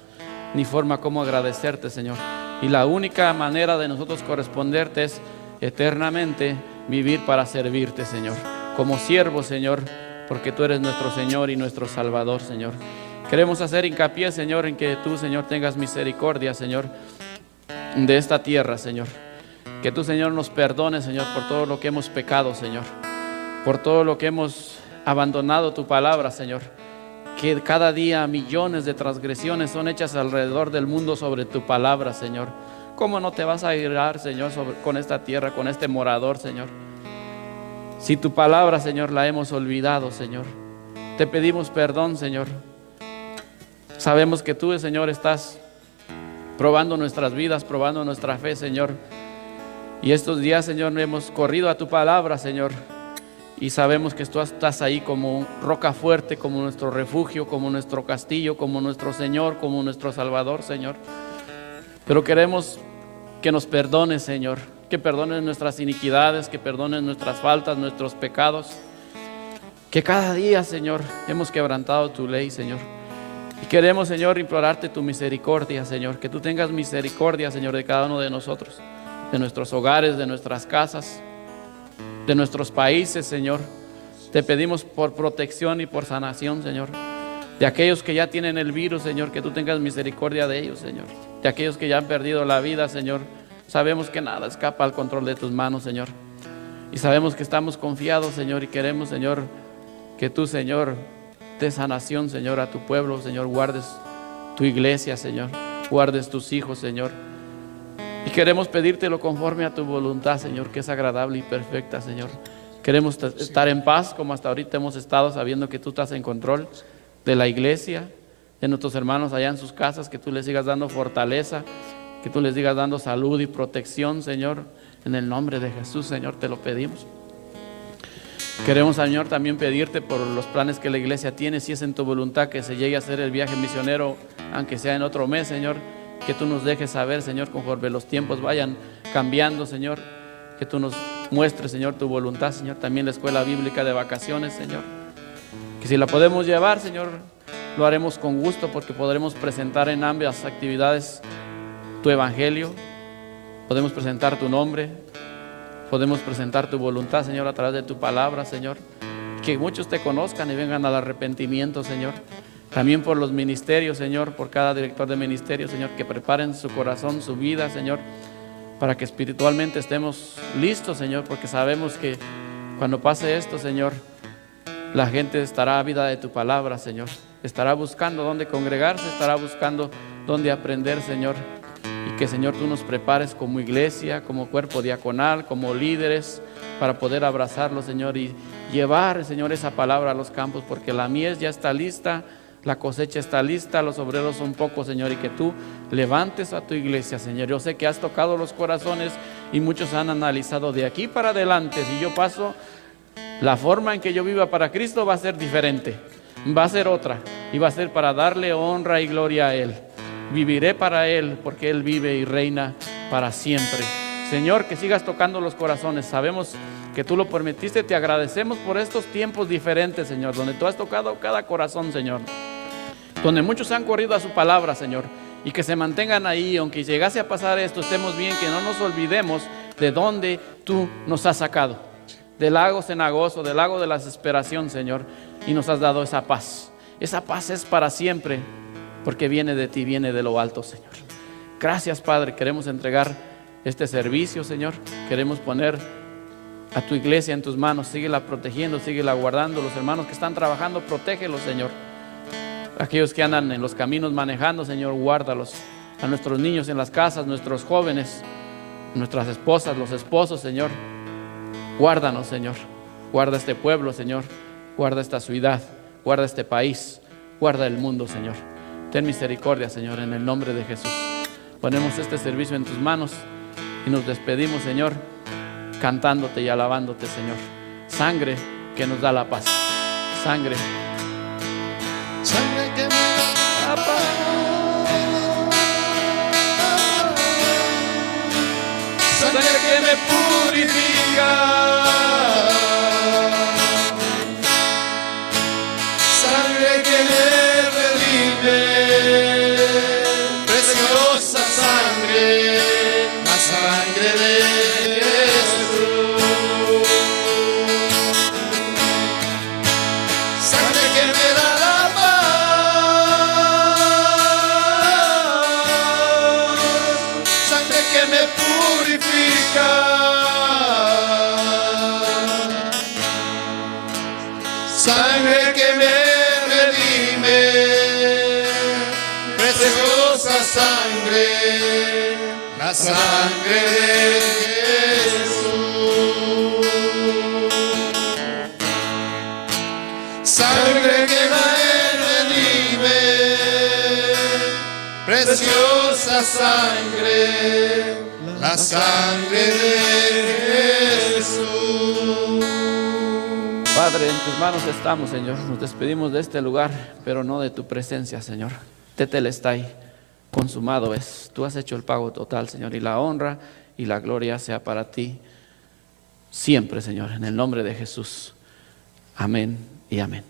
ni forma como agradecerte, Señor. Y la única manera de nosotros corresponderte es eternamente vivir para servirte, Señor, como siervos, Señor, porque tú eres nuestro Señor y nuestro Salvador, Señor. Queremos hacer hincapié, Señor, en que tú, Señor, tengas misericordia, Señor, de esta tierra, Señor. Que tú, Señor, nos perdones, Señor, por todo lo que hemos pecado, Señor, por todo lo que hemos abandonado tu palabra, Señor. Que cada día millones de transgresiones son hechas alrededor del mundo sobre tu palabra, Señor. cómo no te vas a irar, Señor, con esta tierra, con este morador, Señor. Si tu palabra, Señor, la hemos olvidado, Señor, te pedimos perdón, Señor. Sabemos que tú, Señor, estás probando nuestras vidas, probando nuestra fe, Señor. Y estos días, Señor, hemos corrido a tu palabra, Señor. Y sabemos que tú estás ahí como roca fuerte, como nuestro refugio, como nuestro castillo, como nuestro Señor, como nuestro Salvador, Señor. Pero queremos que nos perdones, Señor, que perdones nuestras iniquidades, que perdones nuestras faltas, nuestros pecados. Que cada día, Señor, hemos quebrantado tu ley, Señor. Y queremos, Señor, implorarte tu misericordia, Señor. Que tú tengas misericordia, Señor, de cada uno de nosotros, de nuestros hogares, de nuestras casas, de nuestros países, Señor. Te pedimos por protección y por sanación, Señor. De aquellos que ya tienen el virus, Señor, que tú tengas misericordia de ellos, Señor. De aquellos que ya han perdido la vida, Señor. Sabemos que nada escapa al control de tus manos, Señor. Y sabemos que estamos confiados, Señor, y queremos, Señor, que tú, Señor, des sanación, Señor, a tu pueblo, Señor. Guardes tu iglesia, Señor. Guardes tus hijos, Señor. Y queremos pedírtelo conforme a tu voluntad, Señor, que es agradable y perfecta, Señor. Queremos estar en paz como hasta ahorita hemos estado, sabiendo que tú estás en control de la iglesia, de nuestros hermanos allá en sus casas, que tú les sigas dando fortaleza, que tú les sigas dando salud y protección, Señor. En el nombre de Jesús, Señor, te lo pedimos. Queremos, Señor, también pedirte por los planes que la iglesia tiene, si es en tu voluntad que se llegue a hacer el viaje misionero, aunque sea en otro mes, Señor. Que tú nos dejes saber, Señor, conforme los tiempos vayan cambiando, Señor. Que tú nos muestres, Señor, tu voluntad, Señor. También la escuela bíblica de vacaciones, Señor. Que si la podemos llevar, Señor, lo haremos con gusto, porque podremos presentar en ambas actividades tu evangelio. Podemos presentar tu nombre. Podemos presentar tu voluntad, Señor, a través de tu palabra, Señor. Que muchos te conozcan y vengan al arrepentimiento, Señor. También por los ministerios, Señor, por cada director de ministerio, Señor, que preparen su corazón, su vida, Señor, para que espiritualmente estemos listos, Señor, porque sabemos que cuando pase esto, Señor, la gente estará ávida de tu palabra, Señor. Estará buscando dónde congregarse, estará buscando dónde aprender, Señor. Y que, Señor, tú nos prepares como iglesia, como cuerpo diaconal, como líderes, para poder abrazarlo, Señor, y llevar, Señor, esa palabra a los campos, porque la mies ya está lista. La cosecha está lista, los obreros son pocos, Señor, y que tú levantes a tu iglesia, Señor. Yo sé que has tocado los corazones y muchos han analizado de aquí para adelante. Si yo paso, la forma en que yo viva para Cristo va a ser diferente, va a ser otra, y va a ser para darle honra y gloria a Él. Viviré para Él, porque Él vive y reina para siempre. Señor, que sigas tocando los corazones. Sabemos que tú lo permitiste, te agradecemos por estos tiempos diferentes, Señor, donde tú has tocado cada corazón, Señor, donde muchos han corrido a su palabra, Señor, y que se mantengan ahí, aunque llegase a pasar esto, estemos bien, que no nos olvidemos de dónde tú nos has sacado, del lago cenagoso, del lago de la desesperación, Señor, y nos has dado esa paz. Esa paz es para siempre, porque viene de ti, viene de lo alto, Señor. Gracias, Padre. Queremos entregar este servicio, Señor. Queremos poner a tu iglesia en tus manos. Síguela protegiendo, síguela guardando. Los hermanos que están trabajando, protégelos, Señor. Aquellos que andan en los caminos manejando, Señor, guárdalos. A nuestros niños en las casas, nuestros jóvenes, nuestras esposas, los esposos, Señor. Guárdanos, Señor. Guarda este pueblo, Señor. Guarda esta ciudad. Guarda este país. Guarda el mundo, Señor. Ten misericordia, Señor, en el nombre de Jesús. Ponemos este servicio en tus manos y nos despedimos, Señor, cantándote y alabándote, Señor. Sangre que nos da la paz. Sangre. Sangre que me da La paz. Sangre que me purifica. sangre que me redime, preciosa sangre, la sangre de Jesús. Sangre que me da la paz, sangre que me purifica. Sangre que me redime, preciosa sangre, la sangre sangre de Jesús, sangre que me redime, preciosa sangre, la sangre de Jesús. Padre, en tus manos estamos, Señor. Nos despedimos de este lugar, pero no de tu presencia, Señor. Tetelestai, consumado es. Tú has hecho el pago total, Señor, y la honra y la gloria sea para ti siempre, Señor, en el nombre de Jesús. Amén y amén.